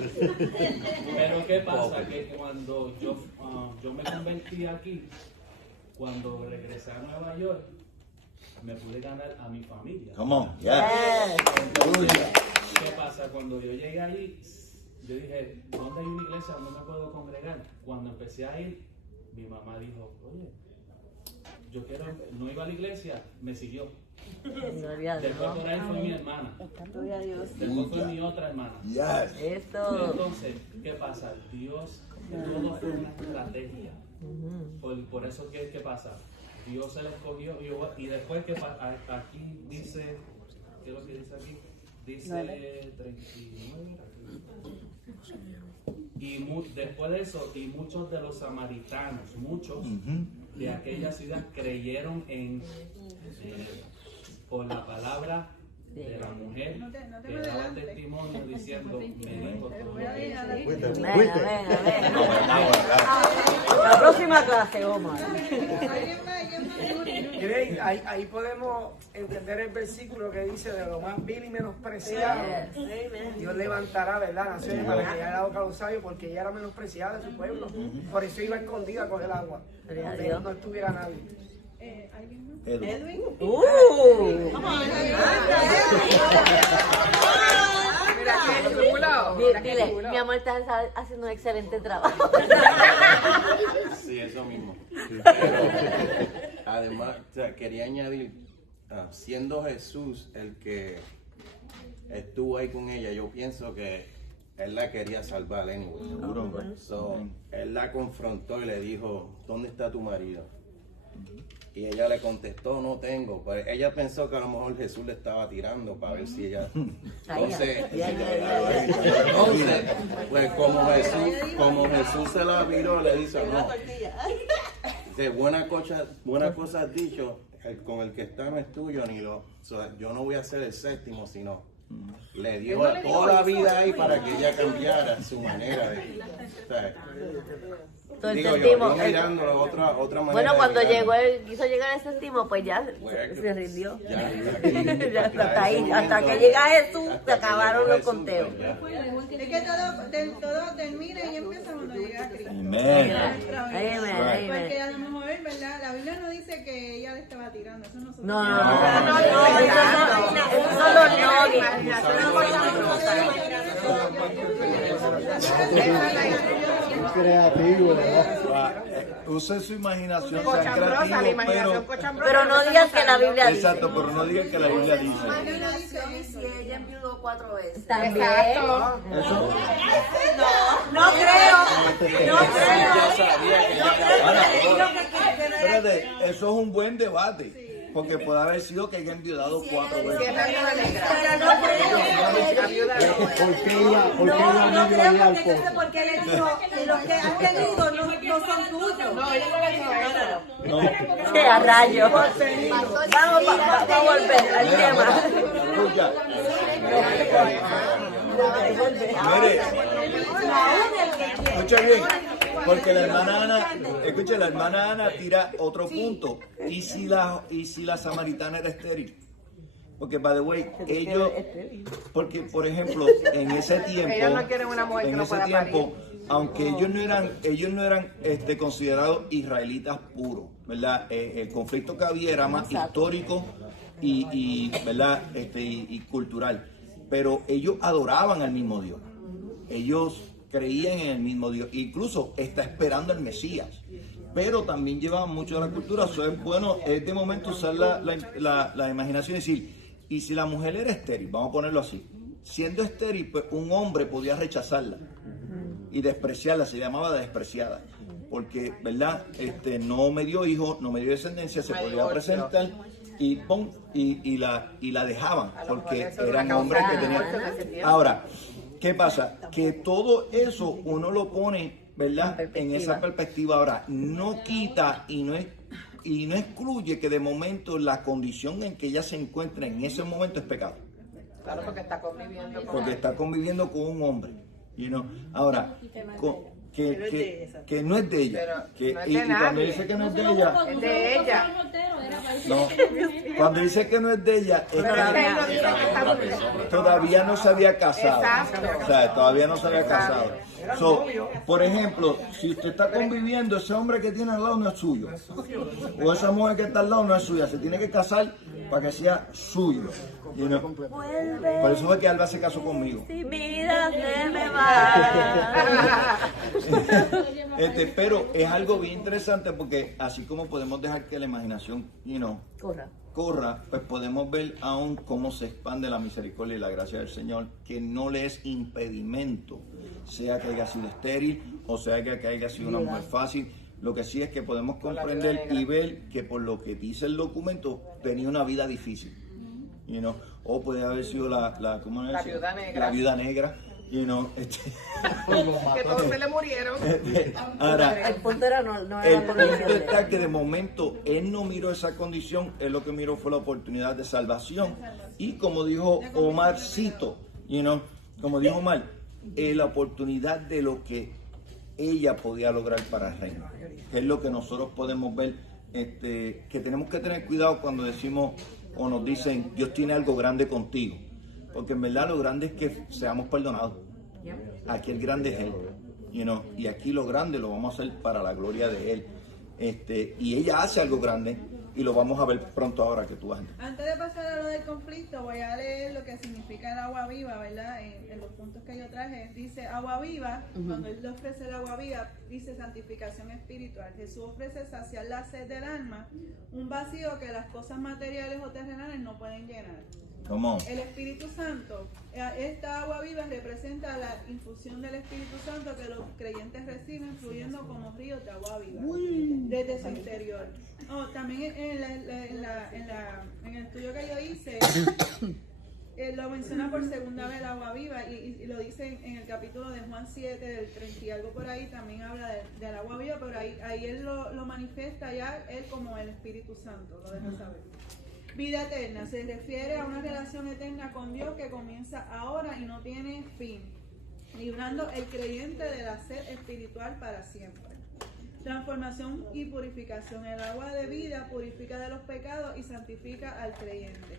Pero ¿qué pasa? Que cuando yo me convertí aquí, cuando regresé a Nueva York, me pude ganar a mi familia. Come on, yeah. ¿Qué pasa? Cuando yo llegué ahí, yo dije, ¿dónde hay una iglesia donde me puedo congregar? Cuando empecé a ir, mi mamá dijo, oye, yo quiero, no iba a la iglesia, me siguió. Después por ahí fue mi hermana. Gloria a Dios. Después fue mi otra hermana. Yes. Entonces, ¿qué pasa? Dios, todo fue una estrategia. Por eso, ¿qué pasa? Dios se le escogió y después que aquí dice, ¿qué es lo que dice aquí? Dice 39. Y después de eso, y muchos de los samaritanos, muchos de aquella ciudad creyeron por la palabra de la mujer que daba testimonio diciendo, me dijo todo. La próxima clase, Omar. Ahí podemos entender el versículo que dice de lo más vil y menospreciado. Dios levantará, ¿verdad? Naciones para que ella era boca a los sabios, porque ella era menospreciada de su pueblo. Por eso iba escondida a coger agua, donde no estuviera nadie. Edwin. Dile, mi amor, estás haciendo un excelente trabajo. Sí, eso mismo. Pero, además, o sea, quería añadir, siendo Jesús el que estuvo ahí con ella, yo pienso que él la quería salvar, anyway. Seguro. So, él la confrontó y le dijo, ¿dónde está tu marido? Y ella le contestó, no tengo. Pues ella pensó que a lo mejor Jesús le estaba tirando para ver si ella... Entonces, pues como Jesús se la viró, le dice, no. Dice, buena cosa has dicho, con el que está no es tuyo, ni lo... yo no voy a ser el séptimo, sino... Le dio toda la vida ahí para que ella cambiara su manera de... Digo, yo mirando otra manera. Bueno, cuando quiso llegar a ese timo, pues ya se rindió. Ya hasta ahí, hasta que llega Jesús, se acabaron los conteos. Es que todo termina y empieza cuando llega Cristo. Amén. Porque a lo mejor, ¿verdad? La Biblia no dice que ella le estaba tirando. Eso no se No, esos son los novios. Creativo, ¿verdad? Use su imaginación, sea creativo, pero no digas que la Biblia dice. Exacto, pero no digas que la Biblia dice. Si ella enviudó 4 veces. También. No creo. Espérate, eso es un buen debate. Porque puede haber sido que haya enviudado 4 veces. Porque le dijo, los que han tenido no son tuyos. No, ella no le dijo eso. ¡Qué a rayo! Vamos a volver al tema. Mire, escucha bien. Porque la hermana Ana tira otro punto. ¿Y si la samaritana era estéril? Porque, by the way, porque, por ejemplo, en ese tiempo, ellos no quieren una mujer que no pueda parir. Aunque ellos no eran considerados israelitas puros, ¿verdad? El conflicto que había era más histórico y ¿verdad? Y cultural. Pero ellos adoraban al mismo Dios. Ellos creían en el mismo Dios, incluso está esperando el Mesías, pero también llevaban mucho de la cultura. Eso es bueno, es de momento usar la imaginación y decir, y si la mujer era estéril, vamos a ponerlo así, siendo estéril, pues un hombre podía rechazarla y despreciarla, se llamaba despreciada, porque, ¿verdad? No me dio hijo, no me dio descendencia, se podía presentar y la dejaban, porque eran hombres que tenían... Ahora, ¿qué pasa? Que todo eso uno lo pone, ¿verdad? En esa perspectiva. Ahora, no quita y no excluye que de momento la condición en que ella se encuentra en ese momento es pecado. Claro, porque está conviviendo con un hombre. You know? Ahora, que no es de ella. Pero no es Y de cuando nadie. dice que no es de ella, Es de ella. no, cuando dice que no es de ella, es Pero que él no dice que está todavía no se había casado. Exacto. O sea, todavía no se había casado. Era So, novio. por ejemplo, si usted está conviviendo, ese hombre que tiene al lado no es suyo. O esa mujer que está al lado no es suya. Se tiene que casar para que sea suyo. You know? Por eso fue que Alba se casó conmigo. Si vida se me va. Pero es algo bien interesante porque así como podemos dejar que la imaginación, corra, pues podemos ver aún cómo se expande la misericordia y la gracia del Señor, que no le es impedimento, sea que haya sido estéril o sea que haya sido una mujer fácil. Lo que sí es que podemos comprender y ver que por lo que dice el documento tenía una vida difícil. O puede haber sido ¿cómo es? La viuda negra. La viuda negra. Que todos se le murieron. Ahora, El punto era no era el la punto condición de está él. que de momento él no miró esa condición, él lo que miró fue la oportunidad de salvación. Y como dijo Omarcito, como dijo Omar, la oportunidad de lo que ella podía lograr para el reino. Que es lo que nosotros podemos ver, que tenemos que tener cuidado cuando decimos o nos dicen Dios tiene algo grande contigo. Porque en verdad lo grande es que seamos perdonados. Aquí el grande es Él. Y aquí lo grande lo vamos a hacer para la gloria de Él. Y ella hace algo grande y lo vamos a ver pronto ahora que tú vas a entender. Antes de pasar a lo del conflicto, voy a leer lo que significa el agua viva, ¿verdad? En los puntos que yo traje. Dice agua viva, cuando Él le ofrece el agua viva, dice santificación espiritual. Jesús ofrece saciar la sed del alma, un vacío que las cosas materiales o terrenales no pueden llenar. El Espíritu Santo, esta agua viva representa la infusión del Espíritu Santo que los creyentes reciben fluyendo como ríos de agua viva desde su interior. También en el estudio que yo hice lo menciona por segunda vez el agua viva y lo dice en el capítulo de Juan 7 del 30 y algo por ahí, también habla del agua viva, pero ahí él lo manifiesta ya él como el Espíritu Santo, lo deja saber. Vida eterna se refiere a una relación eterna con Dios que comienza ahora y no tiene fin, librando el creyente de la sed espiritual para siempre. Transformación y purificación. El agua de vida purifica de los pecados y santifica al creyente.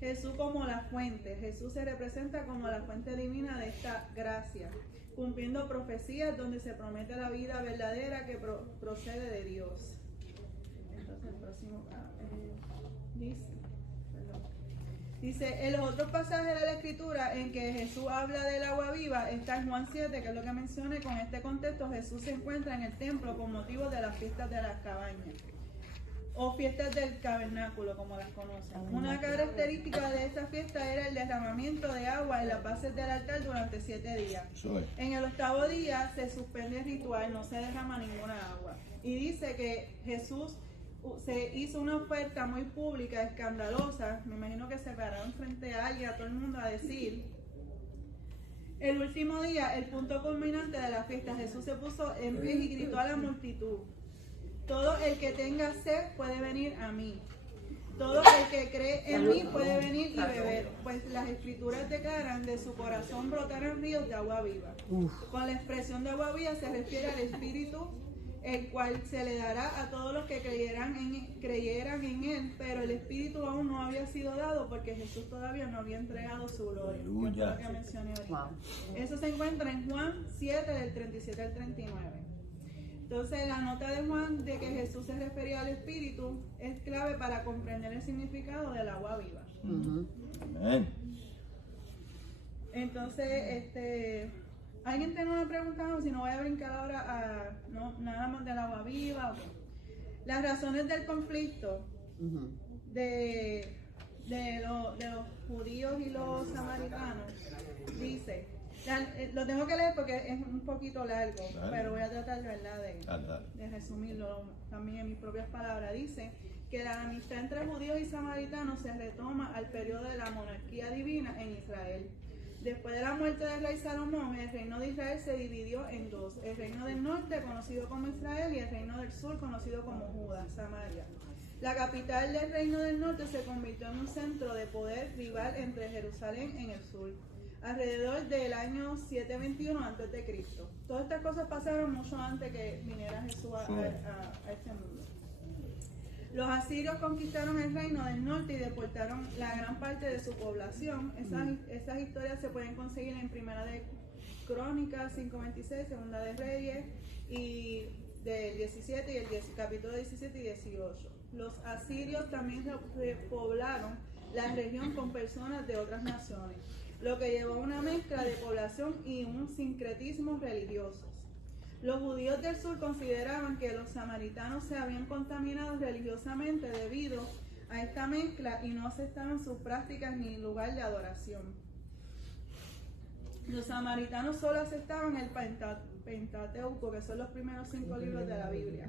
Jesús como la fuente. Jesús se representa como la fuente divina de esta gracia, cumpliendo profecías donde se promete la vida verdadera que procede de Dios. Entonces el próximo dice, en los otros pasajes de la Escritura en que Jesús habla del agua viva, está en Juan 7, que es lo que mencioné. Con este contexto, Jesús se encuentra en el templo con motivo de las fiestas de las cabañas, o fiestas del tabernáculo, como las conocen. Una característica de esta fiesta era el derramamiento de agua en las bases del altar durante 7 días. En el 8º día se suspende el ritual, no se derrama ninguna agua. Y dice que Jesús se hizo una oferta muy pública, escandalosa. Me imagino que se pararon frente a alguien, a todo el mundo, a decir: el último día, el punto culminante de la fiesta, Jesús se puso en pie y gritó a la multitud: todo el que tenga sed puede venir a mí. Todo el que cree en mí puede venir y beber, pues las Escrituras declaran: de su corazón brotarán ríos de agua viva. Con la expresión de agua viva se refiere al Espíritu, el cual se le dará a todos los que creyeran en Él, pero el Espíritu aún no había sido dado porque Jesús todavía no había entregado su gloria. Aleluya. Que mencioné ahorita. Eso se encuentra en Juan 7, del 37 al 39. Entonces, la nota de Juan de que Jesús se refería al Espíritu es clave para comprender el significado del agua viva. Amén. Entonces, ¿alguien tiene una pregunta? Si no, voy a brincar ahora a nada más del agua viva. Las razones del conflicto de los judíos y los samaritanos. Dice, lo tengo que leer porque es un poquito largo, pero voy a tratar de resumirlo también en mis propias palabras. Dice que la amistad entre judíos y samaritanos se retoma al periodo de la monarquía divina en Israel. Después de la muerte del rey Salomón, el reino de Israel se dividió en dos: el reino del norte, conocido como Israel, y el reino del sur, conocido como Judá, Samaria. La capital del reino del norte se convirtió en un centro de poder rival entre Jerusalén en el sur. alrededor del año 721 a.C. Todas estas cosas pasaron mucho antes que viniera Jesús a este mundo. Los asirios conquistaron el reino del norte y deportaron la gran parte de su población. Esas historias se pueden conseguir en Primera de Crónicas 5:26, Segunda de Reyes y del 17 y el capítulo 17 y 18. Los asirios también repoblaron la región con personas de otras naciones, lo que llevó a una mezcla de población y un sincretismo religiosos. Los judíos del sur consideraban que los samaritanos se habían contaminado religiosamente debido a esta mezcla y no aceptaban sus prácticas ni lugar de adoración. Los samaritanos solo aceptaban el Pentateuco, que son los primeros 5 libros de la Biblia,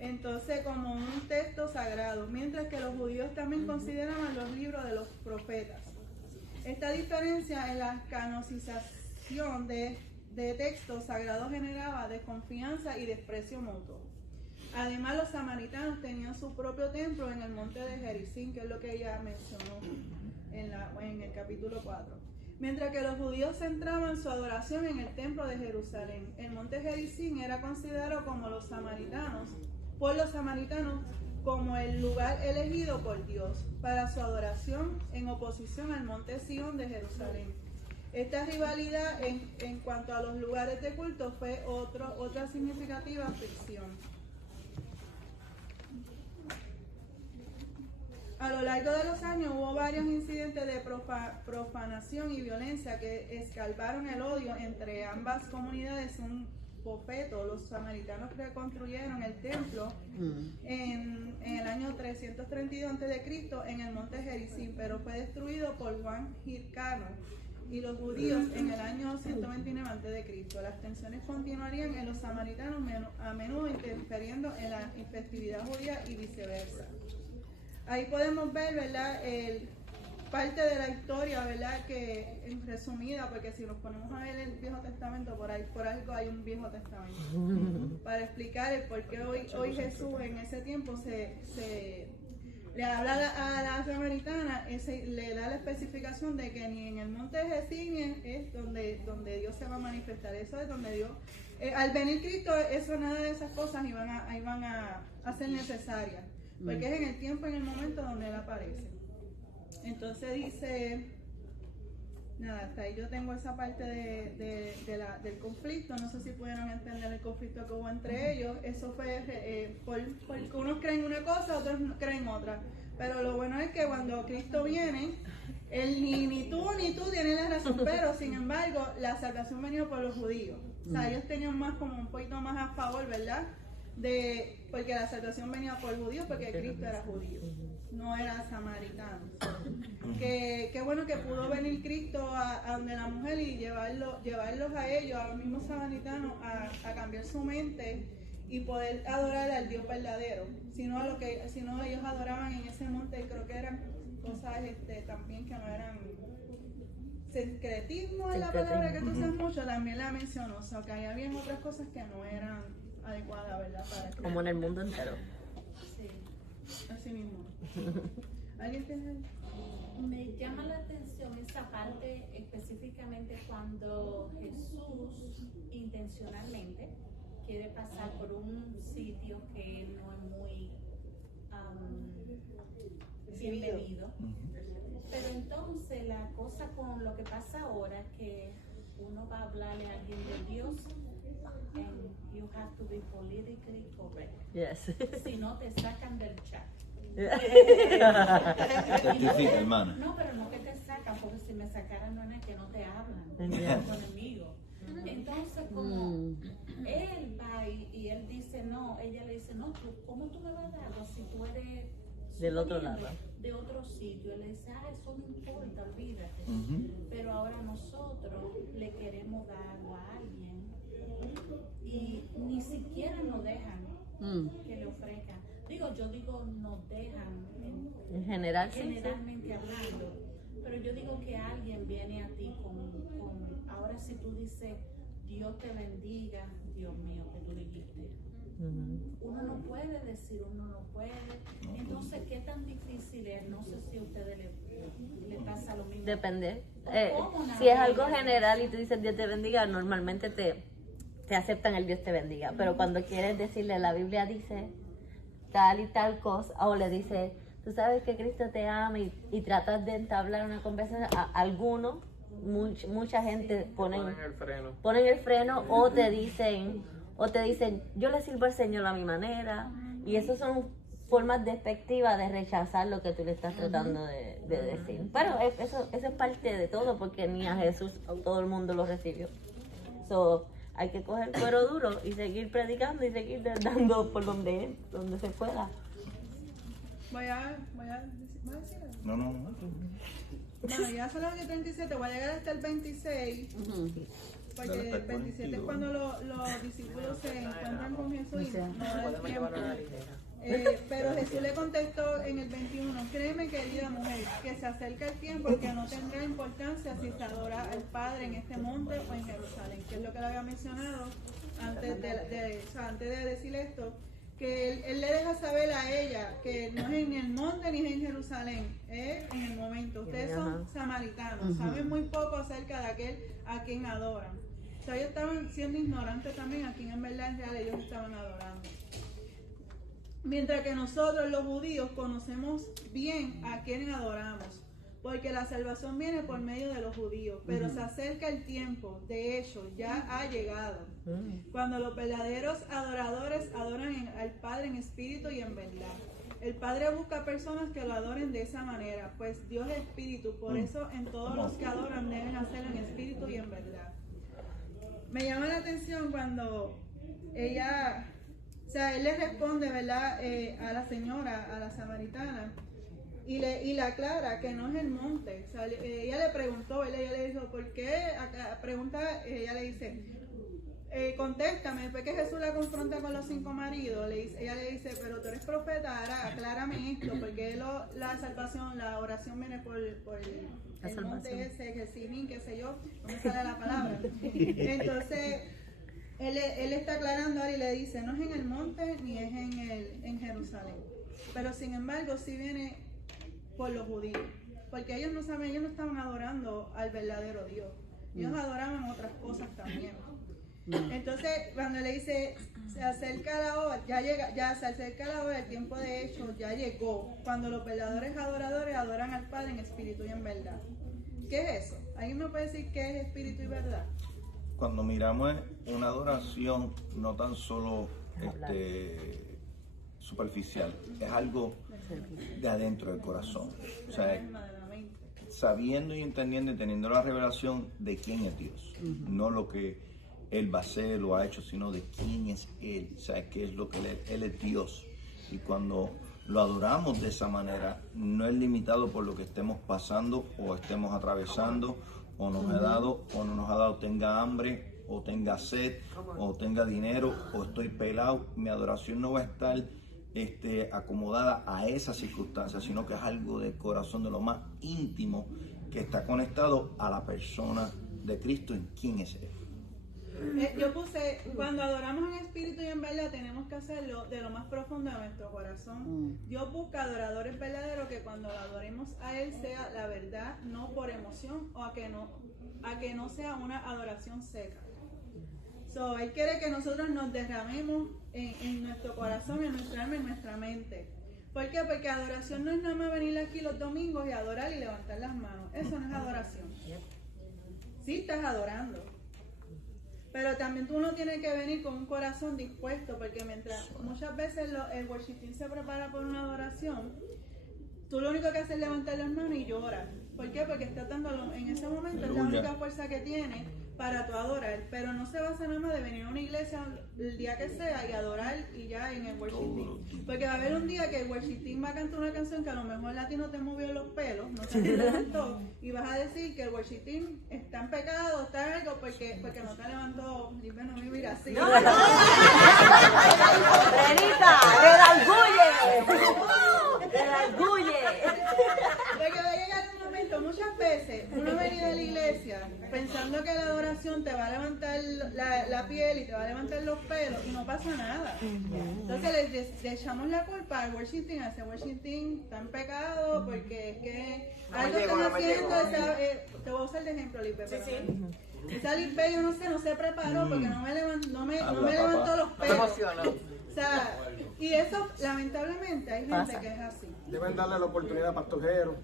entonces como un texto sagrado, mientras que los judíos también consideraban los libros de los profetas. Esta diferencia en la canonización de textos sagrados generaba desconfianza y desprecio mutuo. Además, los samaritanos tenían su propio templo en el monte de Gerizim, que es lo que ella mencionó en el capítulo 4. Mientras que los judíos centraban su adoración en el templo de Jerusalén. El monte Gerizim era considerado por los samaritanos como el lugar elegido por Dios para su adoración en oposición al monte Sión de Jerusalén. Esta rivalidad en cuanto a los lugares de culto fue otra significativa fricción. A lo largo de los años hubo varios incidentes de profanación y violencia que escaldaron el odio entre ambas comunidades. Un bofeto, los samaritanos reconstruyeron el templo en el año 332 a.C. en el monte Gerizim, pero fue destruido por Juan Hircano y los judíos en el año 129 a.C. Las tensiones continuarían en los samaritanos, a menudo interfiriendo en la festividad judía y viceversa. Ahí podemos ver, ¿verdad?, parte de la historia, ¿verdad?, que en resumida, porque si nos ponemos a ver el Viejo Testamento, por algo hay un Viejo Testamento, para explicar el por qué hoy Jesús en ese tiempo le habla a la samaritana, le da la especificación de que ni en el monte de Gerizim es donde Dios se va a manifestar. Eso es donde Dios, al venir Cristo, nada de esas cosas iban a ser necesarias, porque es en el tiempo, en el momento donde Él aparece. Entonces dice, nada, hasta ahí yo tengo esa parte del conflicto. No sé si pudieron entender el conflicto que hubo entre ellos. Eso fue porque unos creen una cosa, otros creen otra. Pero lo bueno es que cuando Cristo viene, él ni tú tienes la razón, pero sin embargo la salvación venía por los judíos. O sea, ellos tenían como un poquito más a favor, ¿verdad? Porque la salvación venía por judíos, porque Cristo era judío, no era samaritano. Qué bueno que pudo venir Cristo a donde la mujer y llevarlos a ellos, a los mismos samaritanos, a cambiar su mente y poder adorar al Dios verdadero. Si no ellos adoraban en ese monte, creo que eran cosas también que no eran. Sincretismo es la palabra que tú usas mucho, también la mencionó. O sea, que había otras cosas que no eran adecuada, ¿verdad? Como en el mundo entero. Sí. Así mismo. ¿Alguien tiene? Me llama la atención esa parte específicamente cuando Jesús intencionalmente quiere pasar por un sitio que no es muy bien medido. Pero entonces la cosa con lo que pasa ahora es que uno va a hablarle a alguien de Dios. And you have to be politically correct. Yes. Si no te sacan del chat. Certifica, hermana. No, pero no que te sacan, porque si me sacaran no es que no te hablan, Yeah. tu enemigo. Entonces como él va y él dice no, ella le dice no, ¿cómo tú me vas a dar si tú eres del otro lado? De otro sitio? Él le dice, eso no importa, olvídate. Pero ahora nosotros le queremos dar algo a alguien y ni siquiera nos dejan que le ofrezcan. Yo digo nos dejan en general, generalmente hablando, pero yo digo que alguien viene a ti con ahora si tú dices Dios te bendiga, Dios mío, que tú dijiste Uno no puede decir, uno no puede. Entonces, ¿qué tan difícil es? No sé si a ustedes le pasa lo mismo. Depende. ¿Cómo Si es algo general y tú dices Dios te bendiga, normalmente te aceptan el Dios te bendiga. Pero cuando quieres decirle, la Biblia dice tal y tal cosa, o le dice, tú sabes que Cristo te ama y tratas de entablar una conversación, a algunos, mucha gente ponen el freno o te dicen, yo le sirvo al Señor a mi manera. Y eso son formas despectivas de rechazar lo que tú le estás tratando de decir. Pero eso es parte de todo, porque ni a Jesús todo el mundo lo recibió. Hay que coger cuero duro y seguir predicando y seguir dando por donde se pueda. Voy a decir algo. No. Bueno, ya son las 37, voy a llegar hasta el 26. Porque el 27 es cuando los discípulos se encuentran con Jesús y no da el tiempo. Pero Jesús le contestó en el 21, créeme querida mujer, que se acerca el tiempo que no tendrá importancia si se adora al Padre en este monte o en Jerusalén, que es lo que le había mencionado antes de decir esto, que él le deja saber a ella que no es en el monte ni es en Jerusalén, es en el momento. Ustedes son samaritanos, saben muy poco acerca de aquel a quien adoran. O sea, ellos estaban siendo ignorantes también a quien en verdad en real ellos estaban adorando. Mientras que nosotros los judíos conocemos bien a quien adoramos, porque la salvación viene por medio de los judíos, pero se acerca el tiempo, de hecho ya ha llegado, cuando los verdaderos adoradores adoran al Padre en espíritu y en verdad. El Padre busca personas que lo adoren de esa manera, pues Dios es espíritu, por eso en todos los que adoran deben hacerlo en espíritu y en verdad. Me llama la atención cuando él le responde, ¿verdad?, a la señora, a la samaritana, y le aclara que no es el monte. O sea, ella le preguntó, ella le dijo, ¿por qué? Ella le dice, contéstame. Después que Jesús la confronta con los 5 maridos, ella le dice, pero tú eres profeta, ahora aclárame esto, porque la salvación, la oración viene por el monte ese, Gesimín, qué sé yo, no me sale la palabra. Entonces, él está aclarando ahora y le dice, no es en el monte ni es en Jerusalén, pero sin embargo sí viene por los judíos, porque ellos no estaban adorando al verdadero Dios, ellos adoraban otras cosas también. Entonces cuando le dice, se acerca la hora, se acerca la hora, el tiempo de hecho ya llegó, cuando los verdaderos adoradores adoran al Padre en espíritu y en verdad. ¿Qué es eso? ¿Alguien me puede decir qué es espíritu y verdad? Cuando miramos una adoración, no tan solo superficial, es algo de adentro del corazón. O sea, sabiendo y entendiendo y teniendo la revelación de quién es Dios, no lo que Él va a hacer, lo ha hecho, sino de quién es Él, o sea, qué es lo que Él es Dios. Y cuando lo adoramos de esa manera, no es limitado por lo que estemos pasando o estemos atravesando, o nos ha dado o no nos ha dado, tenga hambre o tenga sed o tenga dinero o estoy pelado. Mi adoración no va a estar acomodada a esa circunstancia, sino que es algo del corazón, de lo más íntimo, que está conectado a la persona de Cristo, en quién es Él. Yo puse, cuando adoramos en espíritu y en verdad, tenemos que hacerlo de lo más profundo de nuestro corazón. Dios busca adoradores verdaderos, que cuando lo adoremos a Él sea la verdad, no por emoción, o a que no sea una adoración seca. Él quiere que nosotros nos derramemos en nuestro corazón, en nuestra alma, en nuestra mente. ¿Por qué? Porque adoración no es nada más venir aquí los domingos y adorar y levantar las manos. Eso no es adoración. Sí estás adorando, pero también tú no tienes que venir con un corazón dispuesto, porque mientras muchas veces el worship team se prepara por una adoración, tú lo único que haces es levantar las manos y llorar. ¿Por qué? Porque estás dando, en ese momento es la única fuerza que tienes para tu adorar, pero no se basa nada más de venir a una iglesia el día que sea y adorar y ya en el worship team, porque va a haber un día que el worship team va a cantar una canción que a lo mejor a ti no te movió los pelos, no te levantó, y vas a decir que el worship team está en pecado, está en algo porque no te levantó. Libre no vivir así. ¡Renita! ¡Redarguye! ¡Redarguye! Porque va a llegar un momento, muchas veces uno ha venido a la iglesia iglesia pensando que la adoración te va a levantar la piel y te va a levantar los pelos y no pasa nada. Entonces le echamos la culpa al worship team, a ese worship team está en pecado porque es que algo están haciendo. Te voy a usar de ejemplo, Lipe. Esa Lipe, yo no sé, no se preparó porque no me levantó los pelos. O sea, y eso, lamentablemente, hay gente que es así. Deben darle la oportunidad a Pastor Jero.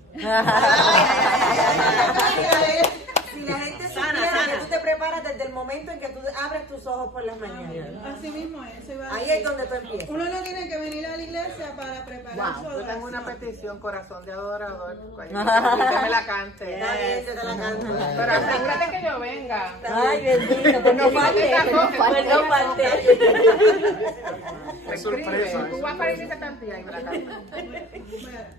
Si la gente supiera que tú te preparas desde el momento en que tú abres tus ojos por las mañanas. Así mismo es. Ahí es donde tú empiezas. Uno no tiene que venir a la iglesia para preparar su adoración. Yo tengo una petición, corazón de adorador. Que me la cante. Está bien, te la canto. Pero asegúrate que yo venga. Ay, bendito, pues no falte. Pues no falte. Es sorpresa. Tú vas para la iglesia cantidad y me la cantas. Bueno,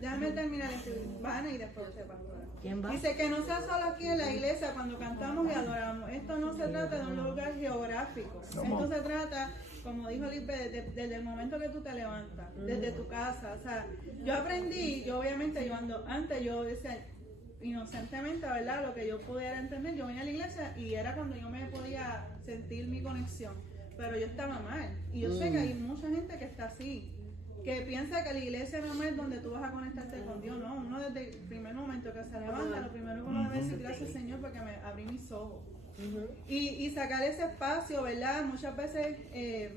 déjame terminar esto. Van y después usted, pastora. ¿Quién va? Dice que no sea solo aquí en la iglesia cuando cantamos y adoramos. Esto no se trata de un lugar geográfico. Esto se trata, como dijo Lisbeth, desde el momento que tú te levantas, desde tu casa. O sea, yo aprendí, yo obviamente antes yo decía inocentemente, ¿verdad? Lo que yo pudiera entender, yo venía a la iglesia y era cuando yo me podía sentir mi conexión. Pero yo estaba mal. Y yo sé que hay mucha gente que está así, que piensa que la iglesia no es donde tú vas a conectarte con Dios. No, uno desde el primer momento que se levanta, lo primero que uno debe decir, gracias Señor porque me abrí mis ojos. Y sacar ese espacio, ¿verdad? Muchas veces, se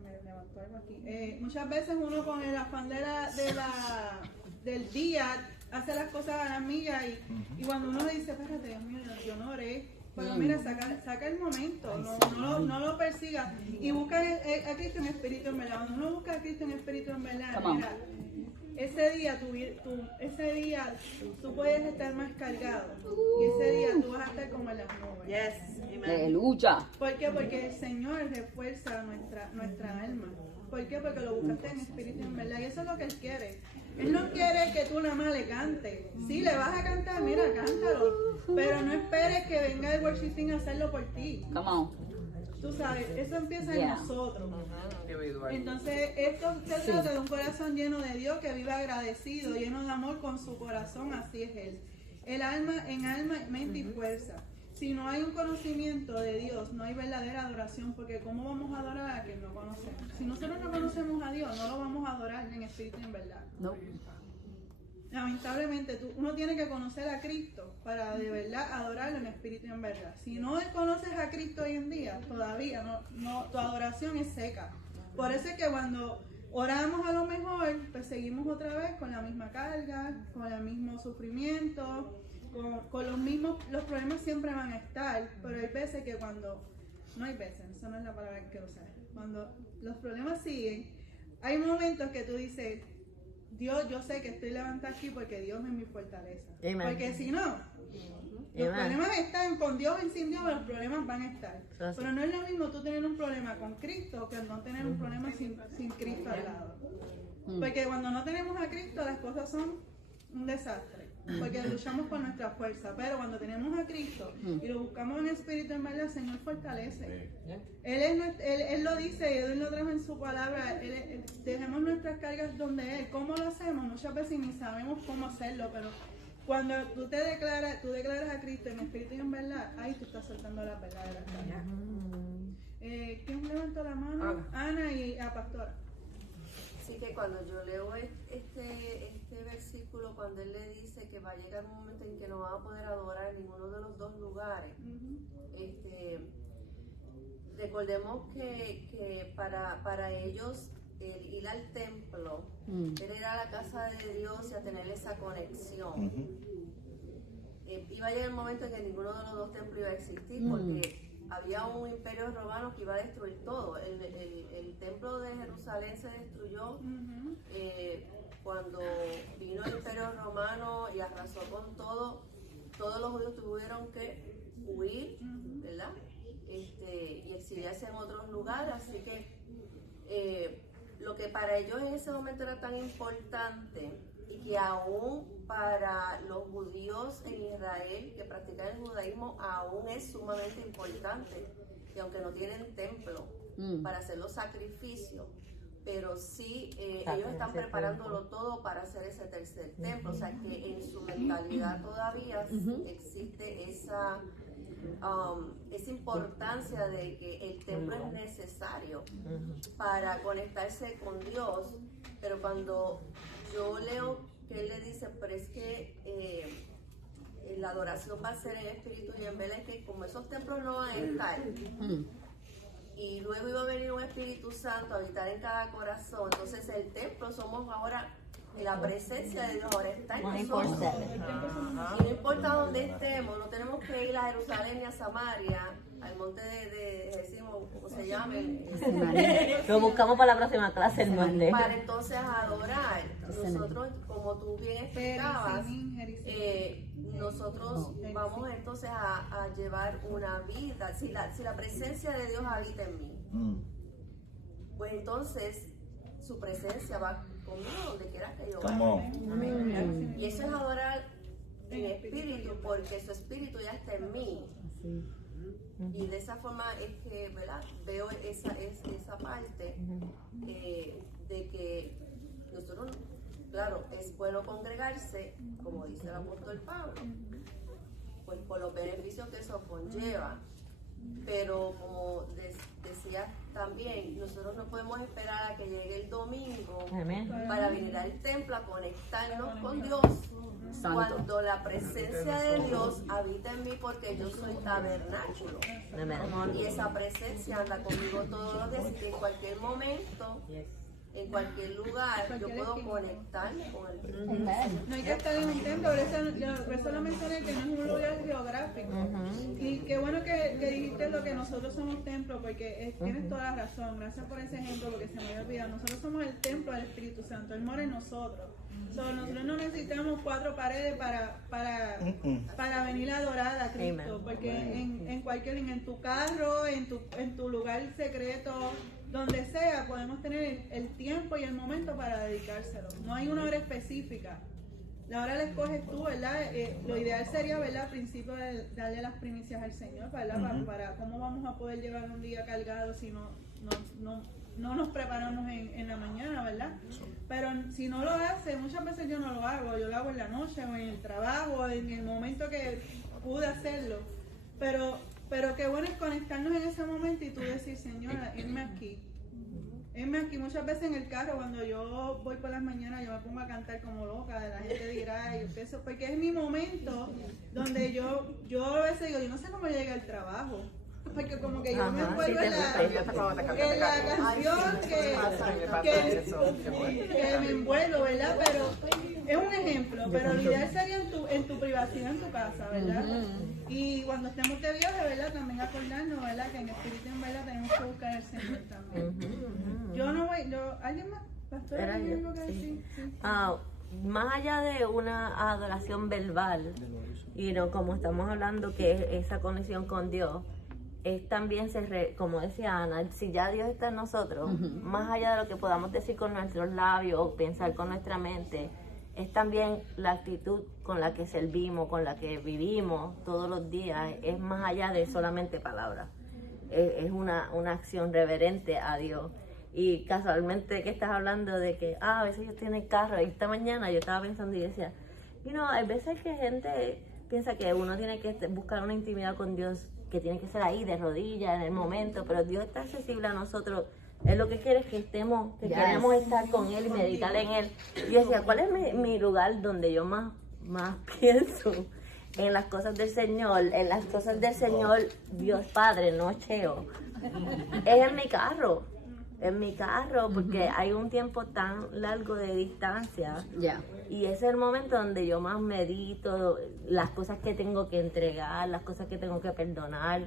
me levantó algo aquí, muchas veces uno con el afán del día hace las cosas a la milla y cuando uno dice, espérate, Dios mío, yo no oré. Pero mira, saca el momento, no lo persigas y busca a Cristo en espíritu en verdad. Cuando uno busca a Cristo en espíritu en verdad, mira, ese día tú puedes estar más cargado y ese día tú vas a estar como en las nubes. Aleluya. ¿Por qué? Porque el Señor refuerza nuestra alma. ¿Por qué? Porque lo buscaste en espíritu en verdad y eso es lo que Él quiere. Él no quiere que tú nada más le cantes. Sí, le vas a cantar, mira, cántalo. Pero no esperes que venga el worship team a hacerlo por ti. Come on. Tú sabes, eso empieza en nosotros. Entonces, esto se trata de un corazón lleno de Dios que vive agradecido, lleno de amor con su corazón, así es Él. El alma, mente y fuerza. Si no hay un conocimiento de Dios, no hay verdadera adoración, porque ¿cómo vamos a adorar a quien no conocemos? Si nosotros no conocemos a Dios, no lo vamos a adorar en espíritu y en verdad. No. Lamentablemente, uno tiene que conocer a Cristo para de verdad adorarlo en espíritu y en verdad. Si no conoces a Cristo hoy en día, todavía tu adoración es seca. Por eso es que cuando oramos a lo mejor, pues seguimos otra vez con la misma carga, con el mismo sufrimiento, con los problemas siempre van a estar, pero hay veces que no hay veces, esa no es la palabra que quiero usar, cuando los problemas siguen, hay momentos que tú dices, Dios, yo sé que estoy levantada aquí porque Dios es mi fortaleza. Amen. Porque si no, los problemas están con Dios y sin Dios, los problemas van a estar. Pero no es lo mismo tú tener un problema con Cristo que no tener un problema sin Cristo al lado. Porque cuando no tenemos a Cristo, las cosas son un desastre. Porque luchamos con nuestra fuerza, pero cuando tenemos a Cristo y lo buscamos en espíritu en verdad, el Señor fortalece. Él lo dice y Él lo trajo en su palabra. Dejemos nuestras cargas donde Él. ¿Cómo lo hacemos? Muchas veces ni sabemos cómo hacerlo, pero cuando tú declaras a Cristo en espíritu y en verdad, ahí tú estás soltando la verdadera carga. ¿Quién levantó la mano? Ana y a Pastora. Así que cuando yo leo este versículo, cuando él le dice que va a llegar un momento en que no va a poder adorar en ninguno de los dos lugares, recordemos que para ellos el ir al templo era ir a la casa de Dios y a tener esa conexión. Iba a llegar el momento en que ninguno de los dos templos iba a existir porque había un imperio romano que iba a destruir todo. El templo de Jerusalén se destruyó cuando vino el imperio romano y arrasó con todo. Todos los judíos tuvieron que huir, ¿verdad? Y exiliarse en otros lugares. Así que lo que para ellos en ese momento era tan importante y que aún para los judíos en Israel que practican el judaísmo aún es sumamente importante, y aunque no tienen templo para hacer los sacrificios, pero sí ellos están preparándolo todo para hacer ese tercer templo, o sea que en su mentalidad todavía existe esa importancia de que el templo es necesario para conectarse con Dios, pero cuando yo leo que él le dice, pero es que la adoración va a ser en espíritu y en verdad, es que como esos templos no van a estar, y luego iba a venir un Espíritu Santo a habitar en cada corazón, entonces el templo somos ahora, la presencia de Dios ahora está en nosotros. Y no importa dónde estemos, no tenemos que ir a Jerusalén ni a Samaria, al monte decimos, ¿cómo se llama? Lo buscamos para la próxima clase, el monte. Para entonces adorar. Nosotros, como tú bien explicabas, nosotros vamos entonces a llevar una vida. Si la presencia de Dios habita en mí, pues entonces su presencia va conmigo donde quiera que yo vaya. Y eso es adorar en espíritu, porque su espíritu ya está en mí. Y de esa forma es que, ¿verdad? Veo esa parte de que nosotros, claro, es bueno congregarse, como dice el apóstol Pablo, pues por los beneficios que eso conlleva. Pero como decía también, nosotros no podemos esperar a que llegue el domingo para venir al templo a conectarnos con Dios. Cuando la presencia de Dios habita en mí, porque yo soy tabernáculo. Y esa presencia anda conmigo todos los días, y que en cualquier momento, en cualquier lugar, yo puedo conectarme con el Espíritu. No hay que estar en un templo, por eso lo mencioné, que no es un lugar geográfico. Y qué bueno que dijiste lo que nosotros somos templo, porque tienes toda la razón. Gracias por ese ejemplo, porque se me había olvidado. Nosotros somos el templo del Espíritu Santo, Él mora en nosotros. Nosotros no necesitamos 4 paredes para venir a adorar a Cristo, porque en tu carro, en tu lugar secreto, donde sea, podemos tener el tiempo y el momento para dedicárselo. No hay una hora específica. La hora la escoges tú, ¿verdad? Lo ideal sería, ¿verdad? Al principio de darle las primicias al Señor, ¿verdad? Para cómo vamos a poder llevar un día cargado si no nos preparamos en la mañana, ¿verdad? Pero si no lo hace, muchas veces yo no lo hago. Yo lo hago en la noche o en el trabajo, en el momento que pude hacerlo. Pero qué bueno es conectarnos en ese momento y tú decir, Señora, enme aquí. Muchas veces en el carro, cuando yo voy por las mañanas, yo me pongo a cantar como loca, la gente dirá, y eso, porque es mi momento donde yo a veces digo, yo no sé cómo llegué al trabajo. Porque como que yo me envuelvo en la canción que me envuelvo, ¿verdad? Pero es un ejemplo, pero lo ideal sería en tu privacidad, en tu casa, ¿verdad? Y cuando estemos de viaje, ¿verdad? También acordarnos, ¿verdad? Que en espíritu, en verdad, tenemos que buscar al Señor también. ¿Alguien más? ¿Pastor? ¿Alguien algo que decir? Sí. Más allá de una adoración verbal, y no como estamos hablando que es esa conexión con Dios, es también, como decía Ana, si ya Dios está en nosotros, más allá de lo que podamos decir con nuestros labios o pensar con nuestra mente, es también la actitud con la que servimos, con la que vivimos todos los días, es más allá de solamente palabras, es una acción reverente a Dios. Y casualmente que estás hablando de que a veces yo estoy en el carro, y esta mañana yo estaba pensando y decía, hay veces que gente piensa que uno tiene que buscar una intimidad con Dios, que tiene que ser ahí de rodillas en el momento, pero Dios está accesible a nosotros. Él lo que quiere es que estemos, que queremos estar con Él y meditar en Él. Y yo decía, ¿cuál es mi lugar donde yo más pienso? En las cosas del Señor, Dios Padre, no Cheo. Es en mi carro, porque hay un tiempo tan largo de distancia. Y ese es el momento donde yo más medito las cosas que tengo que entregar, las cosas que tengo que perdonar,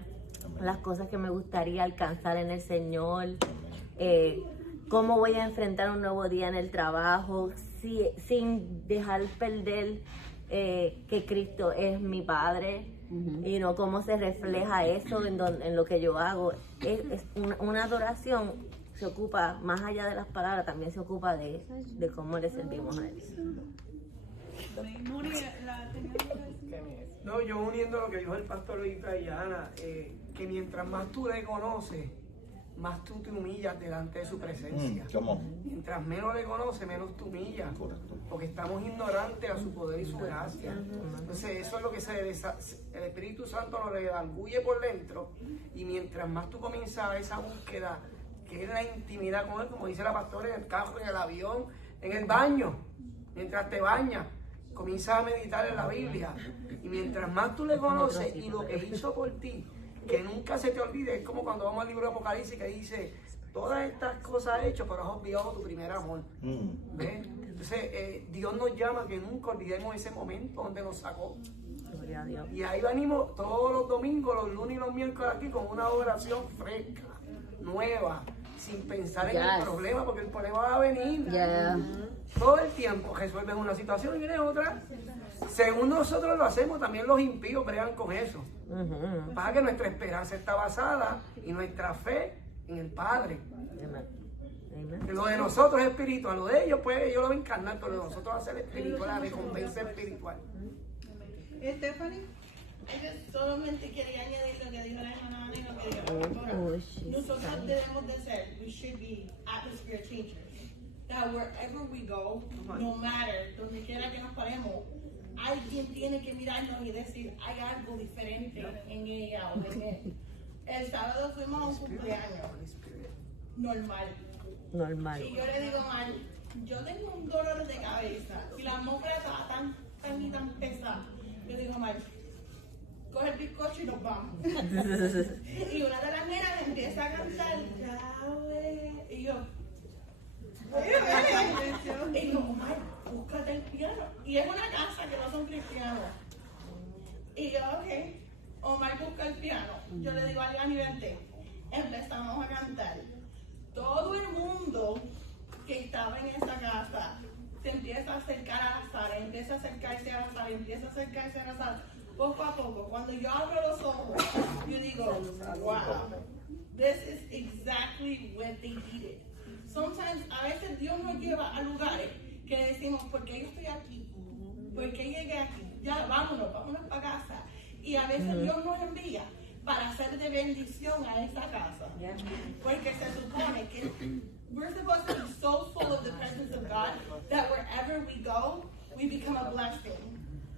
las cosas que me gustaría alcanzar en el Señor, cómo voy a enfrentar un nuevo día en el trabajo, sin dejar perder que Cristo es mi Padre, y no cómo se refleja eso en lo que yo hago. Es una adoración. Se ocupa, más allá de las palabras, también se ocupa de cómo le servimos a Él. No, yo uniendo lo que dijo el pastor ahorita y Ana, que mientras más tú le conoces, más tú te humillas delante de su presencia. Mientras menos le conoces, menos te humillas. Porque estamos ignorantes a su poder y su gracia. Entonces eso es lo que el Espíritu Santo nos redarguye por dentro. Y mientras más tú comienzas esa búsqueda, que es la intimidad con Él, como dice la pastora, en el carro, en el avión, en el baño, mientras te bañas, comienzas a meditar en la Biblia. Y mientras más tú le conoces y lo que hizo por ti, que nunca se te olvide, es como cuando vamos al libro de Apocalipsis que dice, todas estas cosas he hecho, pero has olvidado tu primer amor. ¿Ves? Entonces, Dios nos llama a que nunca olvidemos ese momento donde nos sacó. Y ahí venimos todos los domingos, los lunes y los miércoles aquí con una oración fresca, nueva, sin pensar en el problema, porque el problema va a venir. Todo el tiempo resuelves una situación y viene otra. Según nosotros lo hacemos, también los impíos bregan con eso. Para que nuestra esperanza está basada y nuestra fe en el Padre. Lo de nosotros es espiritual, lo de ellos, pues ellos lo ven carnal, pero lo de nosotros va a ser espiritual, la recompensa espiritual. Stephanie. Solamente quería añadir lo que dijo la hermana Ana y lo que dijo la pastora. Nosotros debemos de ser, we should be atmosphere changers. That wherever we go, no matter, donde quiera que nos paremos, alguien tiene que mirarnos y decir, hay algo diferente en ella o en él. El sábado fuimos a un cumpleaños normal. Y yo le digo, mal, yo tengo un dolor de cabeza y la atmósfera estaba tan pesada. Yo digo, mal, coge el bizcocho y nos vamos. Y una de las nenas empieza a cantar, Yahweh, y yo, y yo, Omar, búscate el piano. Y es una casa que no son cristianos. Y yo, ok, Omar busca el piano. Yo le digo a Liani, vente. Empezamos a cantar. Todo el mundo que estaba en esa casa se empieza a acercar a la sala, empieza a acercarse a la sala, empieza a acercarse a la sala. Poco a poco, cuando yo abro los ojos, yo digo, wow, this is exactly what they needed. Sometimes, a veces Dios nos lleva a lugares que decimos, ¿por qué yo estoy aquí? ¿Por qué llegué aquí? Ya, vámonos para casa. Y a veces Dios nos envía para hacer de bendición a esa casa. Porque se supone que we're supposed to be so full of the presence of God that wherever we go, we become a blessing.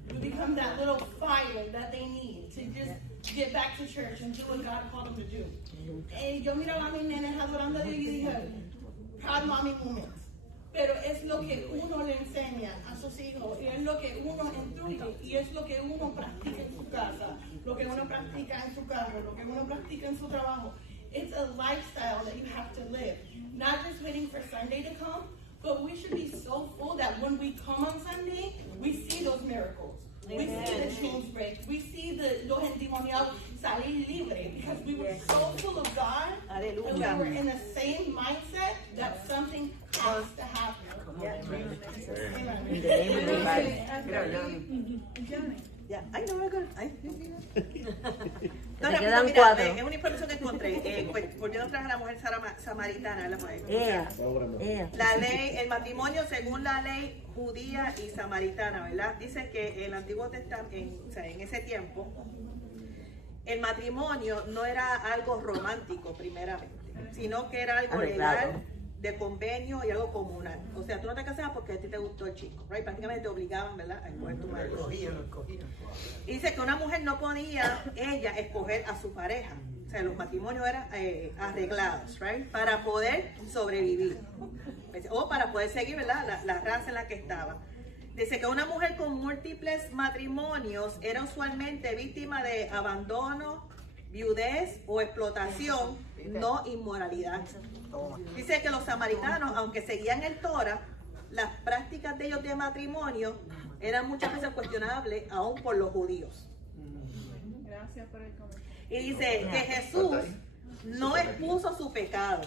We become that little fire that they need to just get back to church and do what God called them to do. Yo miraba a mis nenes adorando a Dios y dije, proud mommy moments. Pero es lo que uno le enseña a sus hijos, y es lo que uno instruye, y es lo que uno practica en su casa, lo que uno practica en su carro, lo que uno practica en su trabajo. It's a lifestyle that you have to live. Not just waiting for Sunday to come, but we should be so full that when we come on Sunday, we see those miracles. We see the chains break. We see los endemoniados salir libre, because we were so full of God, and we were in the same mindset that something has to happen. Ya, ay, no me acuerdo. Ay. No, Te quedan mira, 4. es una información que encontré. Volviendo atrás a la mujer samaritana, la mujer. La ley, el matrimonio según la ley judía y samaritana, ¿verdad? Dice que el Antiguo Testamento, o sea, en ese tiempo, el matrimonio no era algo romántico primeramente, sino que era algo legal, de convenio y algo comunal. O sea, tú no te casabas porque a ti te gustó el chico, right? Prácticamente te obligaban, ¿verdad?, a escoger tu marido. Y dice que una mujer no podía, ella, escoger a su pareja. O sea, los matrimonios eran arreglados, right? Para poder sobrevivir. O para poder seguir, ¿verdad?, la raza en la que estaba. Dice que una mujer con múltiples matrimonios era usualmente víctima de abandono, viudez o explotación, no inmoralidad. Dice que los samaritanos, aunque seguían el Torah, las prácticas de ellos de matrimonio eran muchas veces cuestionables aún por los judíos. Gracias por el comentario. Y dice que Jesús no expuso su pecado.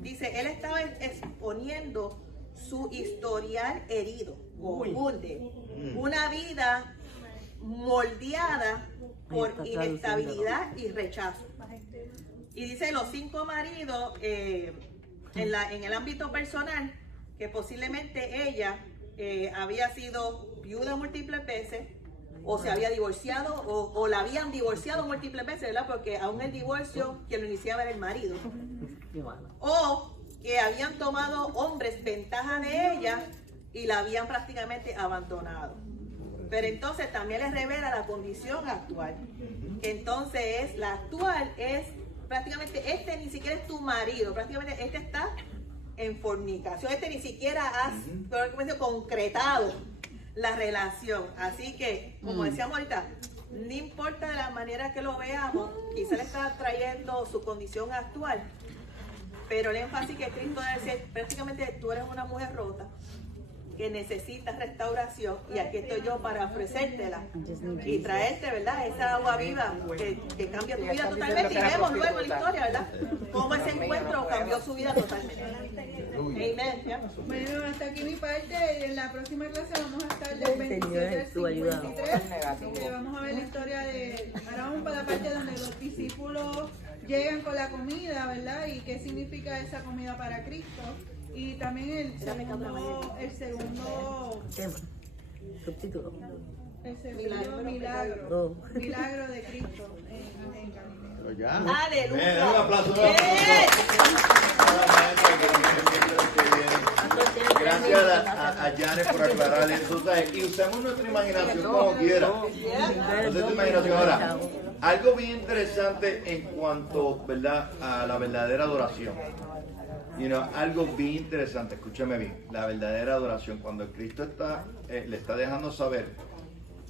Dice, él estaba exponiendo su historial herido, una vida moldeada por inestabilidad y rechazo. Y dice los 5 maridos en el ámbito personal, que posiblemente ella había sido viuda múltiples veces, o se había divorciado, o la habían divorciado múltiples veces, ¿verdad? Porque aún el divorcio quien lo iniciaba era el marido. o que habían tomado hombres ventaja de ella y la habían prácticamente abandonado. Pero entonces también les revela la condición actual, que entonces la actual es prácticamente, ni siquiera es tu marido, prácticamente está en fornicación, ni siquiera has concretado la relación. Así que, como decíamos ahorita, no importa de la manera que lo veamos, quizá le está trayendo su condición actual, pero el énfasis que Cristo debe ser, prácticamente tú eres una mujer rota que necesitas restauración y aquí estoy yo para ofrecértela y traerte, ¿verdad? Esa agua viva que cambia tu vida totalmente, y vemos luego la historia, ¿verdad? Cómo ese encuentro cambió su vida totalmente. Amén. Bueno, hasta aquí mi parte. En la próxima clase vamos a estar del 27 al 53, así que vamos a ver la historia de, ahora vamos para la parte donde los discípulos llegan con la comida, ¿verdad? Y qué significa esa comida para Cristo. Y también el segundo subtítulo. El segundo milagro de Cristo en Galilea. ¡Aleluya! Un aplauso. Gracias a Janet por aclarar eso. Y usamos nuestra imaginación como quiera. Entonces tu imaginación. Ahora, algo bien interesante en cuanto, ¿verdad?, a la verdadera adoración. Algo bien interesante, escúchame bien, la verdadera adoración, cuando el Cristo le está dejando saber,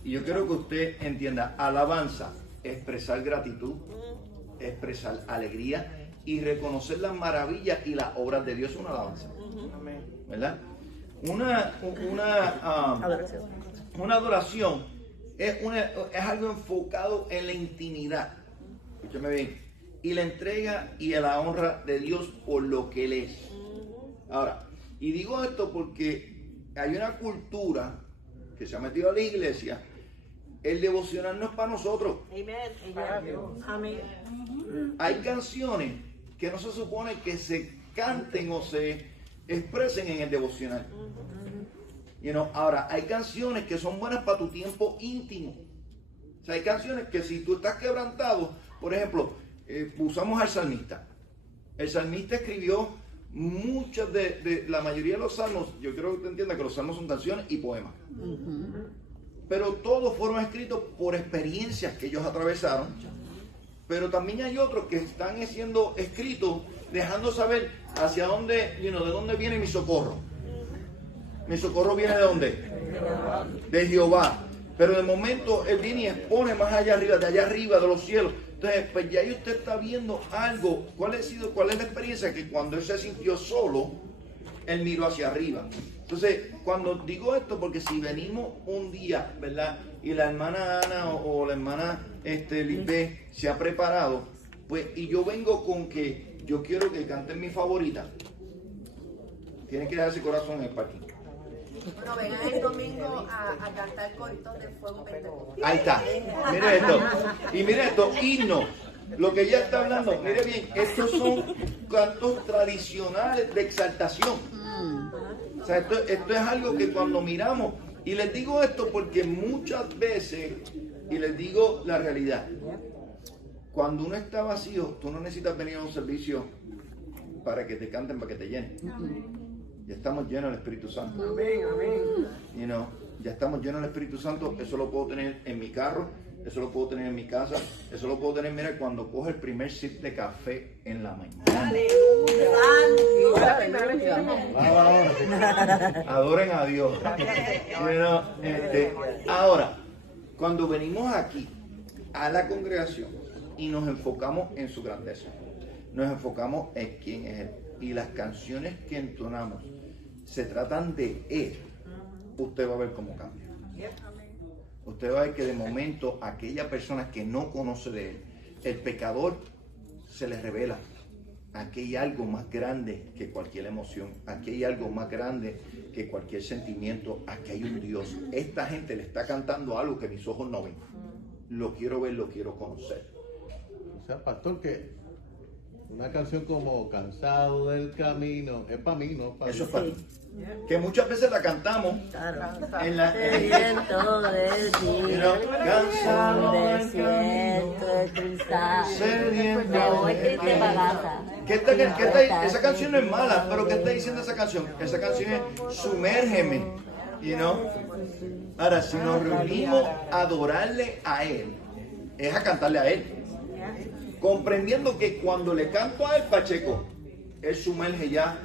y yo quiero que usted entienda, alabanza, expresar gratitud, expresar alegría y reconocer las maravillas y las obras de Dios, es una alabanza, ¿verdad? Una adoración es algo enfocado en la intimidad, escúchame bien, y la entrega y la honra de Dios por lo que Él es. Ahora, y digo esto porque hay una cultura que se ha metido a la iglesia. El devocional no es para nosotros. Amén. Hay canciones que no se supone que se canten o se expresen en el devocional. Ahora, hay canciones que son buenas para tu tiempo íntimo. O sea, hay canciones que si tú estás quebrantado, por ejemplo, usamos al salmista. El salmista escribió muchas de la mayoría de los salmos. Yo creo que te entiendas que los salmos son canciones y poemas. Pero todos fueron escritos por experiencias que ellos atravesaron. Pero también hay otros que están siendo escritos dejando saber hacia dónde, de dónde viene mi socorro. Mi socorro viene de dónde? De Jehová. Pero de momento él viene y expone más allá arriba, de allá arriba, de los cielos. Entonces, pues ya ahí usted está viendo algo. ¿Cuál es la experiencia? Que cuando él se sintió solo, él miró hacia arriba. Entonces, cuando digo esto, porque si venimos un día, ¿verdad?, y la hermana Ana o la hermana Lisbeth se ha preparado, pues, y yo vengo con que yo quiero que canten mi favorita, tienen que dejar ese corazón en el parking. Bueno, vengan el domingo a cantar coritos de fuego pentecostal. Ahí está. Mire esto. Y mire esto, himno. Lo que ella está hablando, mire bien, estos son cantos tradicionales de exaltación. O sea, esto es algo que cuando miramos, y les digo esto porque muchas veces, y les digo la realidad, cuando uno está vacío, tú no necesitas venir a un servicio para que te canten, para que te llenen. Ya estamos llenos del Espíritu Santo. Amén, amén. Ya estamos llenos del Espíritu Santo. Eso lo puedo tener en mi carro, eso lo puedo tener en mi casa, eso lo puedo tener, mira, cuando coge el primer sip de café en la mañana. Adoren a Dios. Ahora, cuando venimos aquí a la congregación y nos enfocamos en su grandeza, nos enfocamos en quién es Él, y las canciones que entonamos se tratan de Él, usted va a ver cómo cambia. Usted va a ver que de momento aquella persona que no conoce de Él, el pecador, se le revela. Aquí hay algo más grande que cualquier emoción. Aquí hay algo más grande que cualquier sentimiento. Aquí hay un Dios. Esta gente le está cantando algo que mis ojos no ven. Lo quiero ver, lo quiero conocer. O sea, pastor, que una canción como Cansado del Camino es para mí, no para Eso mí. es para ti. que muchas veces la cantamos en la Sediento de ti, cansado desierto de cristal, sediento me voy de triste ti. bagaza. Esa canción no es mala, pero ¿qué está diciendo esa canción? Esa canción es sumérgeme, Ahora, si nos reunimos a adorarle a Él, es a cantarle a Él, comprendiendo que cuando le canto a Él, Pacheco, Él sumerge ya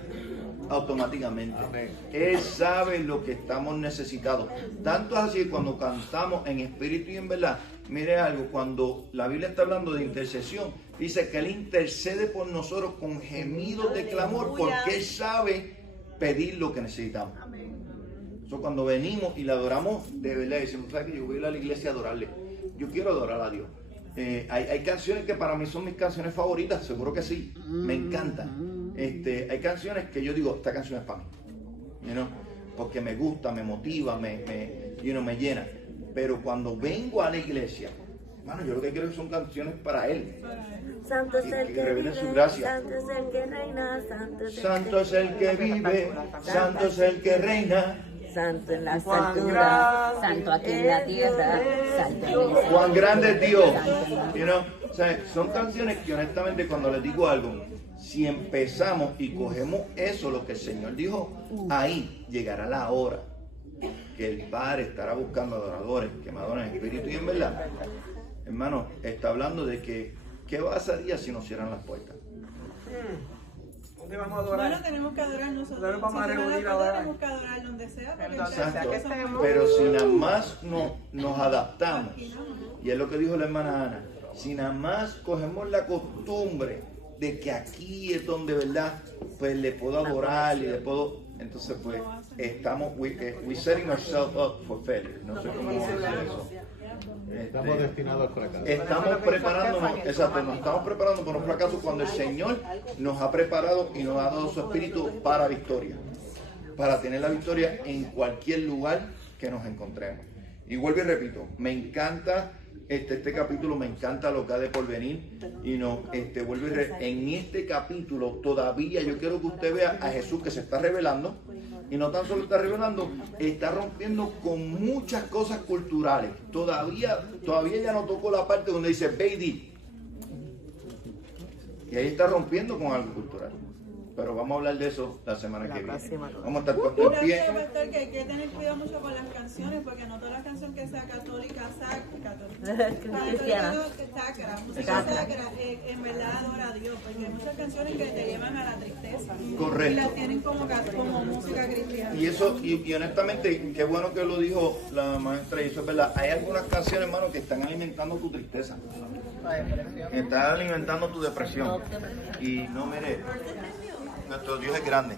automáticamente. Él sabe lo que estamos necesitados. Tanto es así que cuando cantamos en espíritu y en verdad, mire algo, cuando la Biblia está hablando de intercesión, dice que Él intercede por nosotros con gemidos de clamor, porque Él sabe pedir lo que necesitamos. Eso cuando venimos y le adoramos, de verdad, decimos, ¿sabes qué? Yo voy a ir a la iglesia a adorarle. Yo quiero adorar a Dios. Hay canciones que para mí son mis canciones favoritas, seguro que sí, me encantan. Hay canciones que yo digo, esta canción es para mí, porque me gusta, me motiva, me llena. Pero cuando vengo a la iglesia, hermano, yo lo que quiero son canciones para Él. Santo es el que revelen su vive, gracia. santo es el que reina, Santo es el que vive, santo es el que reina. Santo en las alturas, santo aquí en la tierra, santo en el cielo. Cuán grande es Dios. O sea, son canciones que honestamente cuando les digo algo, si empezamos y cogemos eso, lo que el Señor dijo, ahí llegará la hora que el Padre estará buscando adoradores que me adoren en espíritu y en verdad. Hermano, está hablando de que ¿qué pasaría si nos cierran las puertas? ¿Dónde vamos a adorar? Bueno, tenemos que adorar nosotros. ¿Dónde vamos a Si reunir no, ahora? tenemos que adorar donde sea. Exacto. Pero si nada más nos adaptamos, y es lo que dijo la hermana Ana, si nada más cogemos la costumbre de que aquí es donde, ¿verdad? Pues le puedo adorar y le puedo... Entonces, pues, estamos... We setting ourselves up for failure. No sé cómo decir eso. Estamos destinados al fracaso. Estamos preparándonos, exacto, nos estamos preparando para un fracaso cuando el Señor nos ha preparado y nos ha dado su espíritu para victoria, para tener la victoria en cualquier lugar que nos encontremos. Y vuelvo y repito, me encanta este capítulo, me encanta lo que ha de por venir, y en este capítulo todavía yo quiero que usted vea a Jesús que se está revelando. Y no tan solo está revelando, está rompiendo con muchas cosas culturales. Todavía ya no tocó la parte donde dice baby. Y ahí está rompiendo con algo cultural. Pero vamos a hablar de eso la semana que viene. Vamos a estar puestos en pie. Pastor, que hay que tener cuidado mucho con las canciones, porque no toda la canción que sea católica, Cristiana. sacra, música sacra, en verdad adora a Dios, porque hay muchas canciones que te llevan a la tristeza. Correcto. Y las tienen como música cristiana. Y eso, y honestamente, qué bueno que lo dijo la maestra, y eso es verdad. Hay algunas canciones, hermano, que están alimentando tu tristeza. Que están alimentando tu depresión. Y no, mire, nuestro Dios es grande.